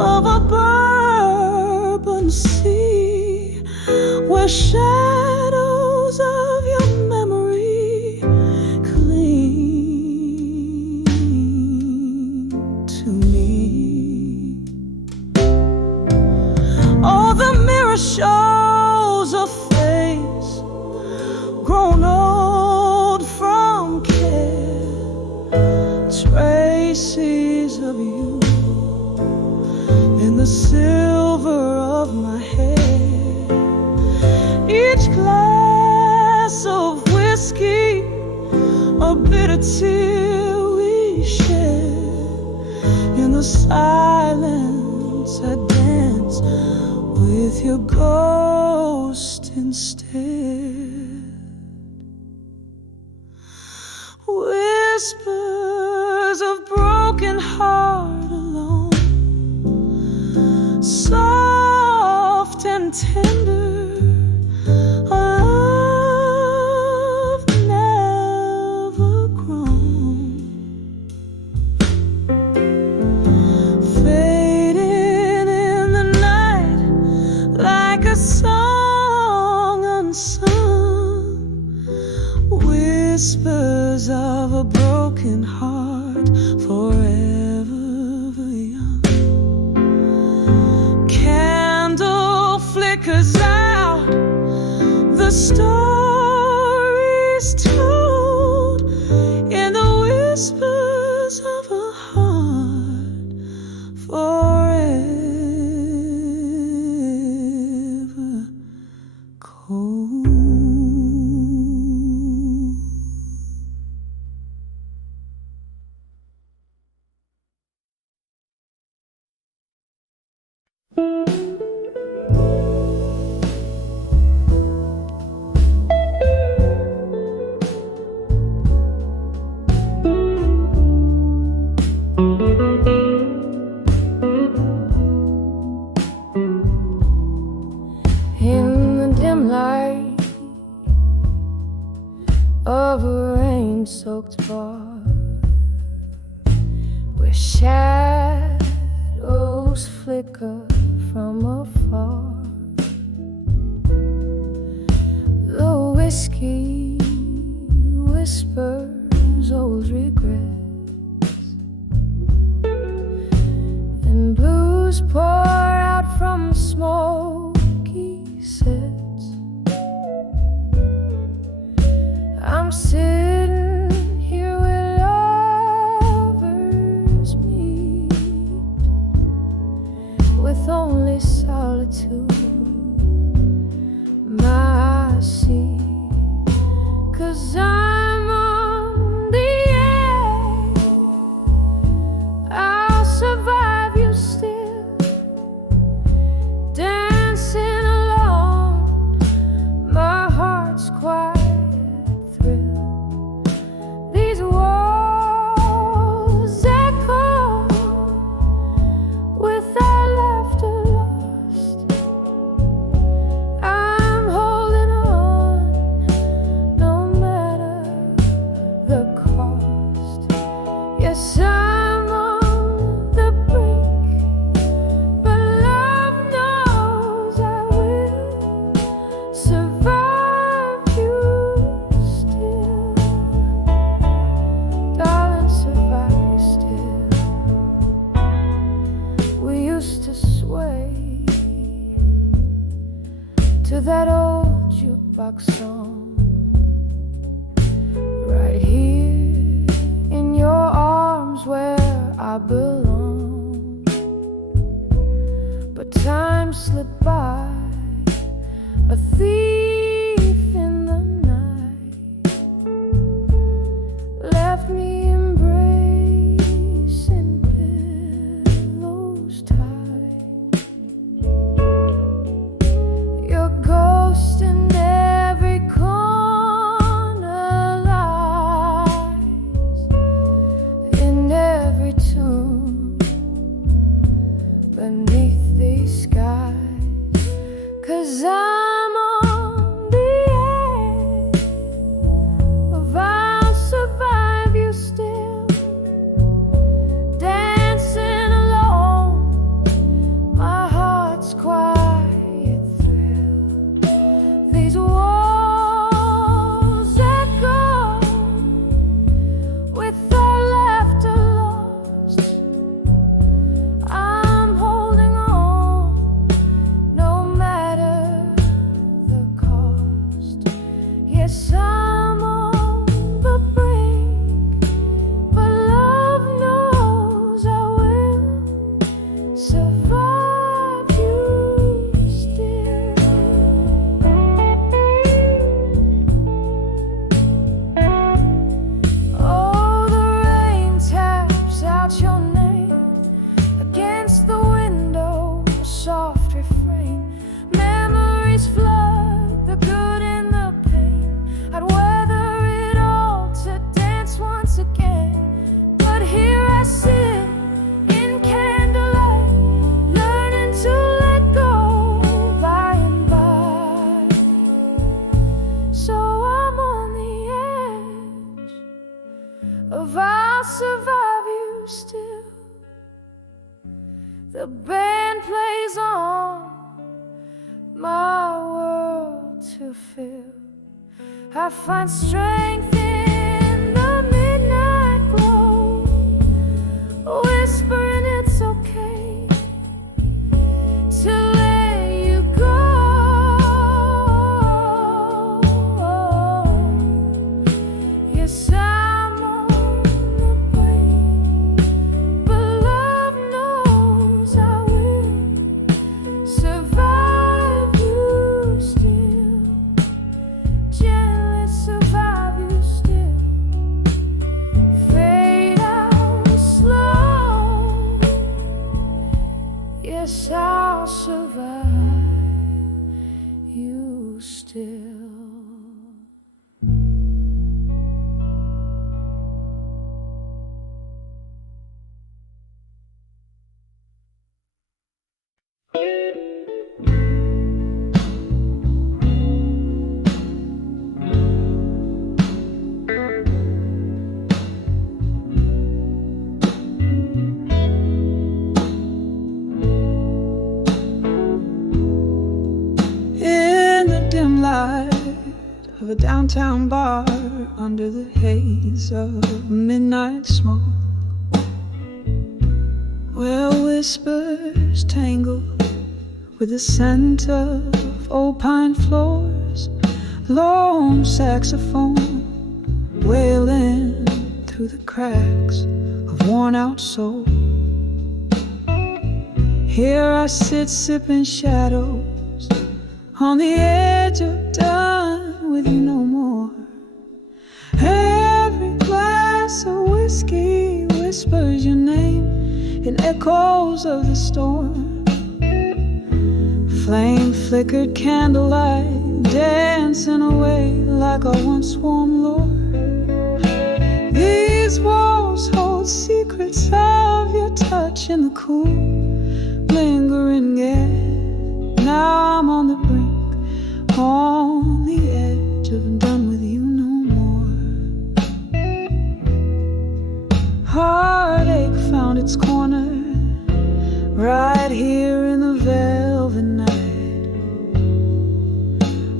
of a bourbon sea, where shadows of your memory cling to me. Oh, the mirror shows a face grown old from care, traces of you in the silver of my hair. Each glass of whiskey, a bitter tear we share. In the silence I dance with your ghost instead. Whispers of broken heart alone, soft and tender, a love never grown, fading in the night like a song unsung. Whispers of a broken heart forever young. Candle flickers out, the stories told in the whispers of a heart forever cold. In the dim light of a rain-soaked bar, where shadows flicker from afar, the whiskey whispers old regrets, and blues pour out from smoky sets. I'm sitting here where lovers meet, with only solitude my seat. 'Cause I'm on the edge, I'll survive you still, dancing alone, my heart's quiet thrill. These walls echo with our laughter lost. I'm holding on, no matter the cost. Yes, I'm on the brink, but love knows I will survive you still. Darling, survive you still. We used to sway to that old jukebox song, right here in your arms where I belong. But time slipped by, a thief in the night, left me embracing pillows tight. Your ghost in every corner lies, in every tomb beneath these skies. 'Cause I'm on the edge of I'll survive you still, dancing alone, my heart's quiet thrill. These walls echo with our laughter lost. I'm holding on, no matter the cost. Yes, I'm on the brink, but love knows I will survive you still. Oh, the rain taps out your name against the window, a soft refrain. Memories flood, the good and the pain. I'd weather it all to dance once again. But here I sit in candlelight, learning to let go by and by. So I'm on the edge of I'll survive you still. The band plays on, my world to fill. I find strength in the midnight glow, whispering it's okay to let you go. Yes, I'm on the brink, but love knows I will survive you still, gently survive you still. Fade out slow. Yes, I'll survive you still. In the dim light of a downtown bar, under the haze of midnight smoke, where whispers tangle with the scent of old pine floors, lone saxophone wailing through the cracks of worn-out soul. Here I sit sipping shadows on the edge of done with you no more. Every glass of whiskey whispers your name in echoes of the storm. Flame-flickered candlelight dancing away like a once warm lure. These walls hold secrets of your touch in the cool, lingering air. Now I'm on the brink, on the edge of done with you no more. Heartache found its corner right here in the velvet night,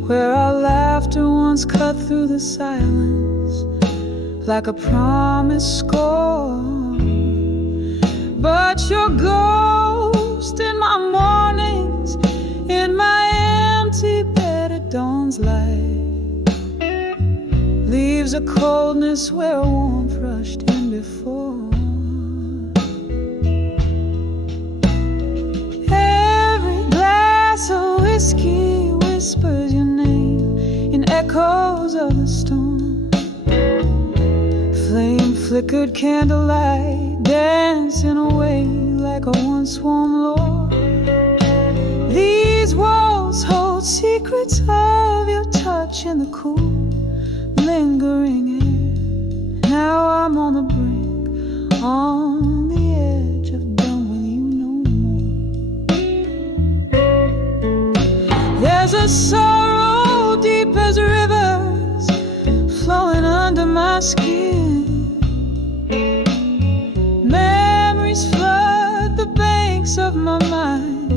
where our laughter once cut through the silence like a promised score. But your ghost in my mornings, in my empty bed at dawn's light, leaves a coldness where warmth rushed in before. Every glass of whiskey whispers your name in echoes of the storm. Flame-flickered candlelight dancing away like a once warm lure. These walls hold secrets of your touch in the cool, lingering air. Now I'm on the brink, on the edge of done with you no more. There's a sorrow deep as rivers flowing under my skin. Memories flood the banks of my mind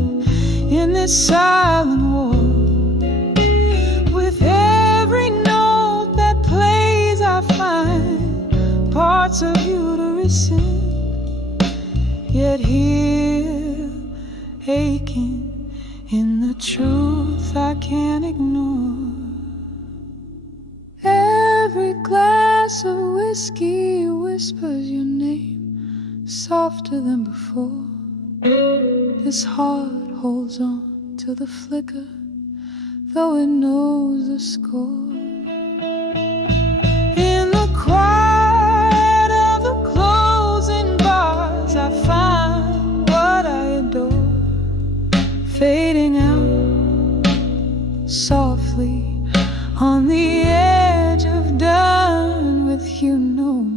in this silent war. With every note that plays I find parts of you to rescind, yet here aching in the truth I can't ignore. Every glass of whiskey whispers your name softer than before. This heart holds on to the flicker, though it knows the score. In the quiet of the closing bars, I find what I adore, fading out softly on the edge of done with you no more.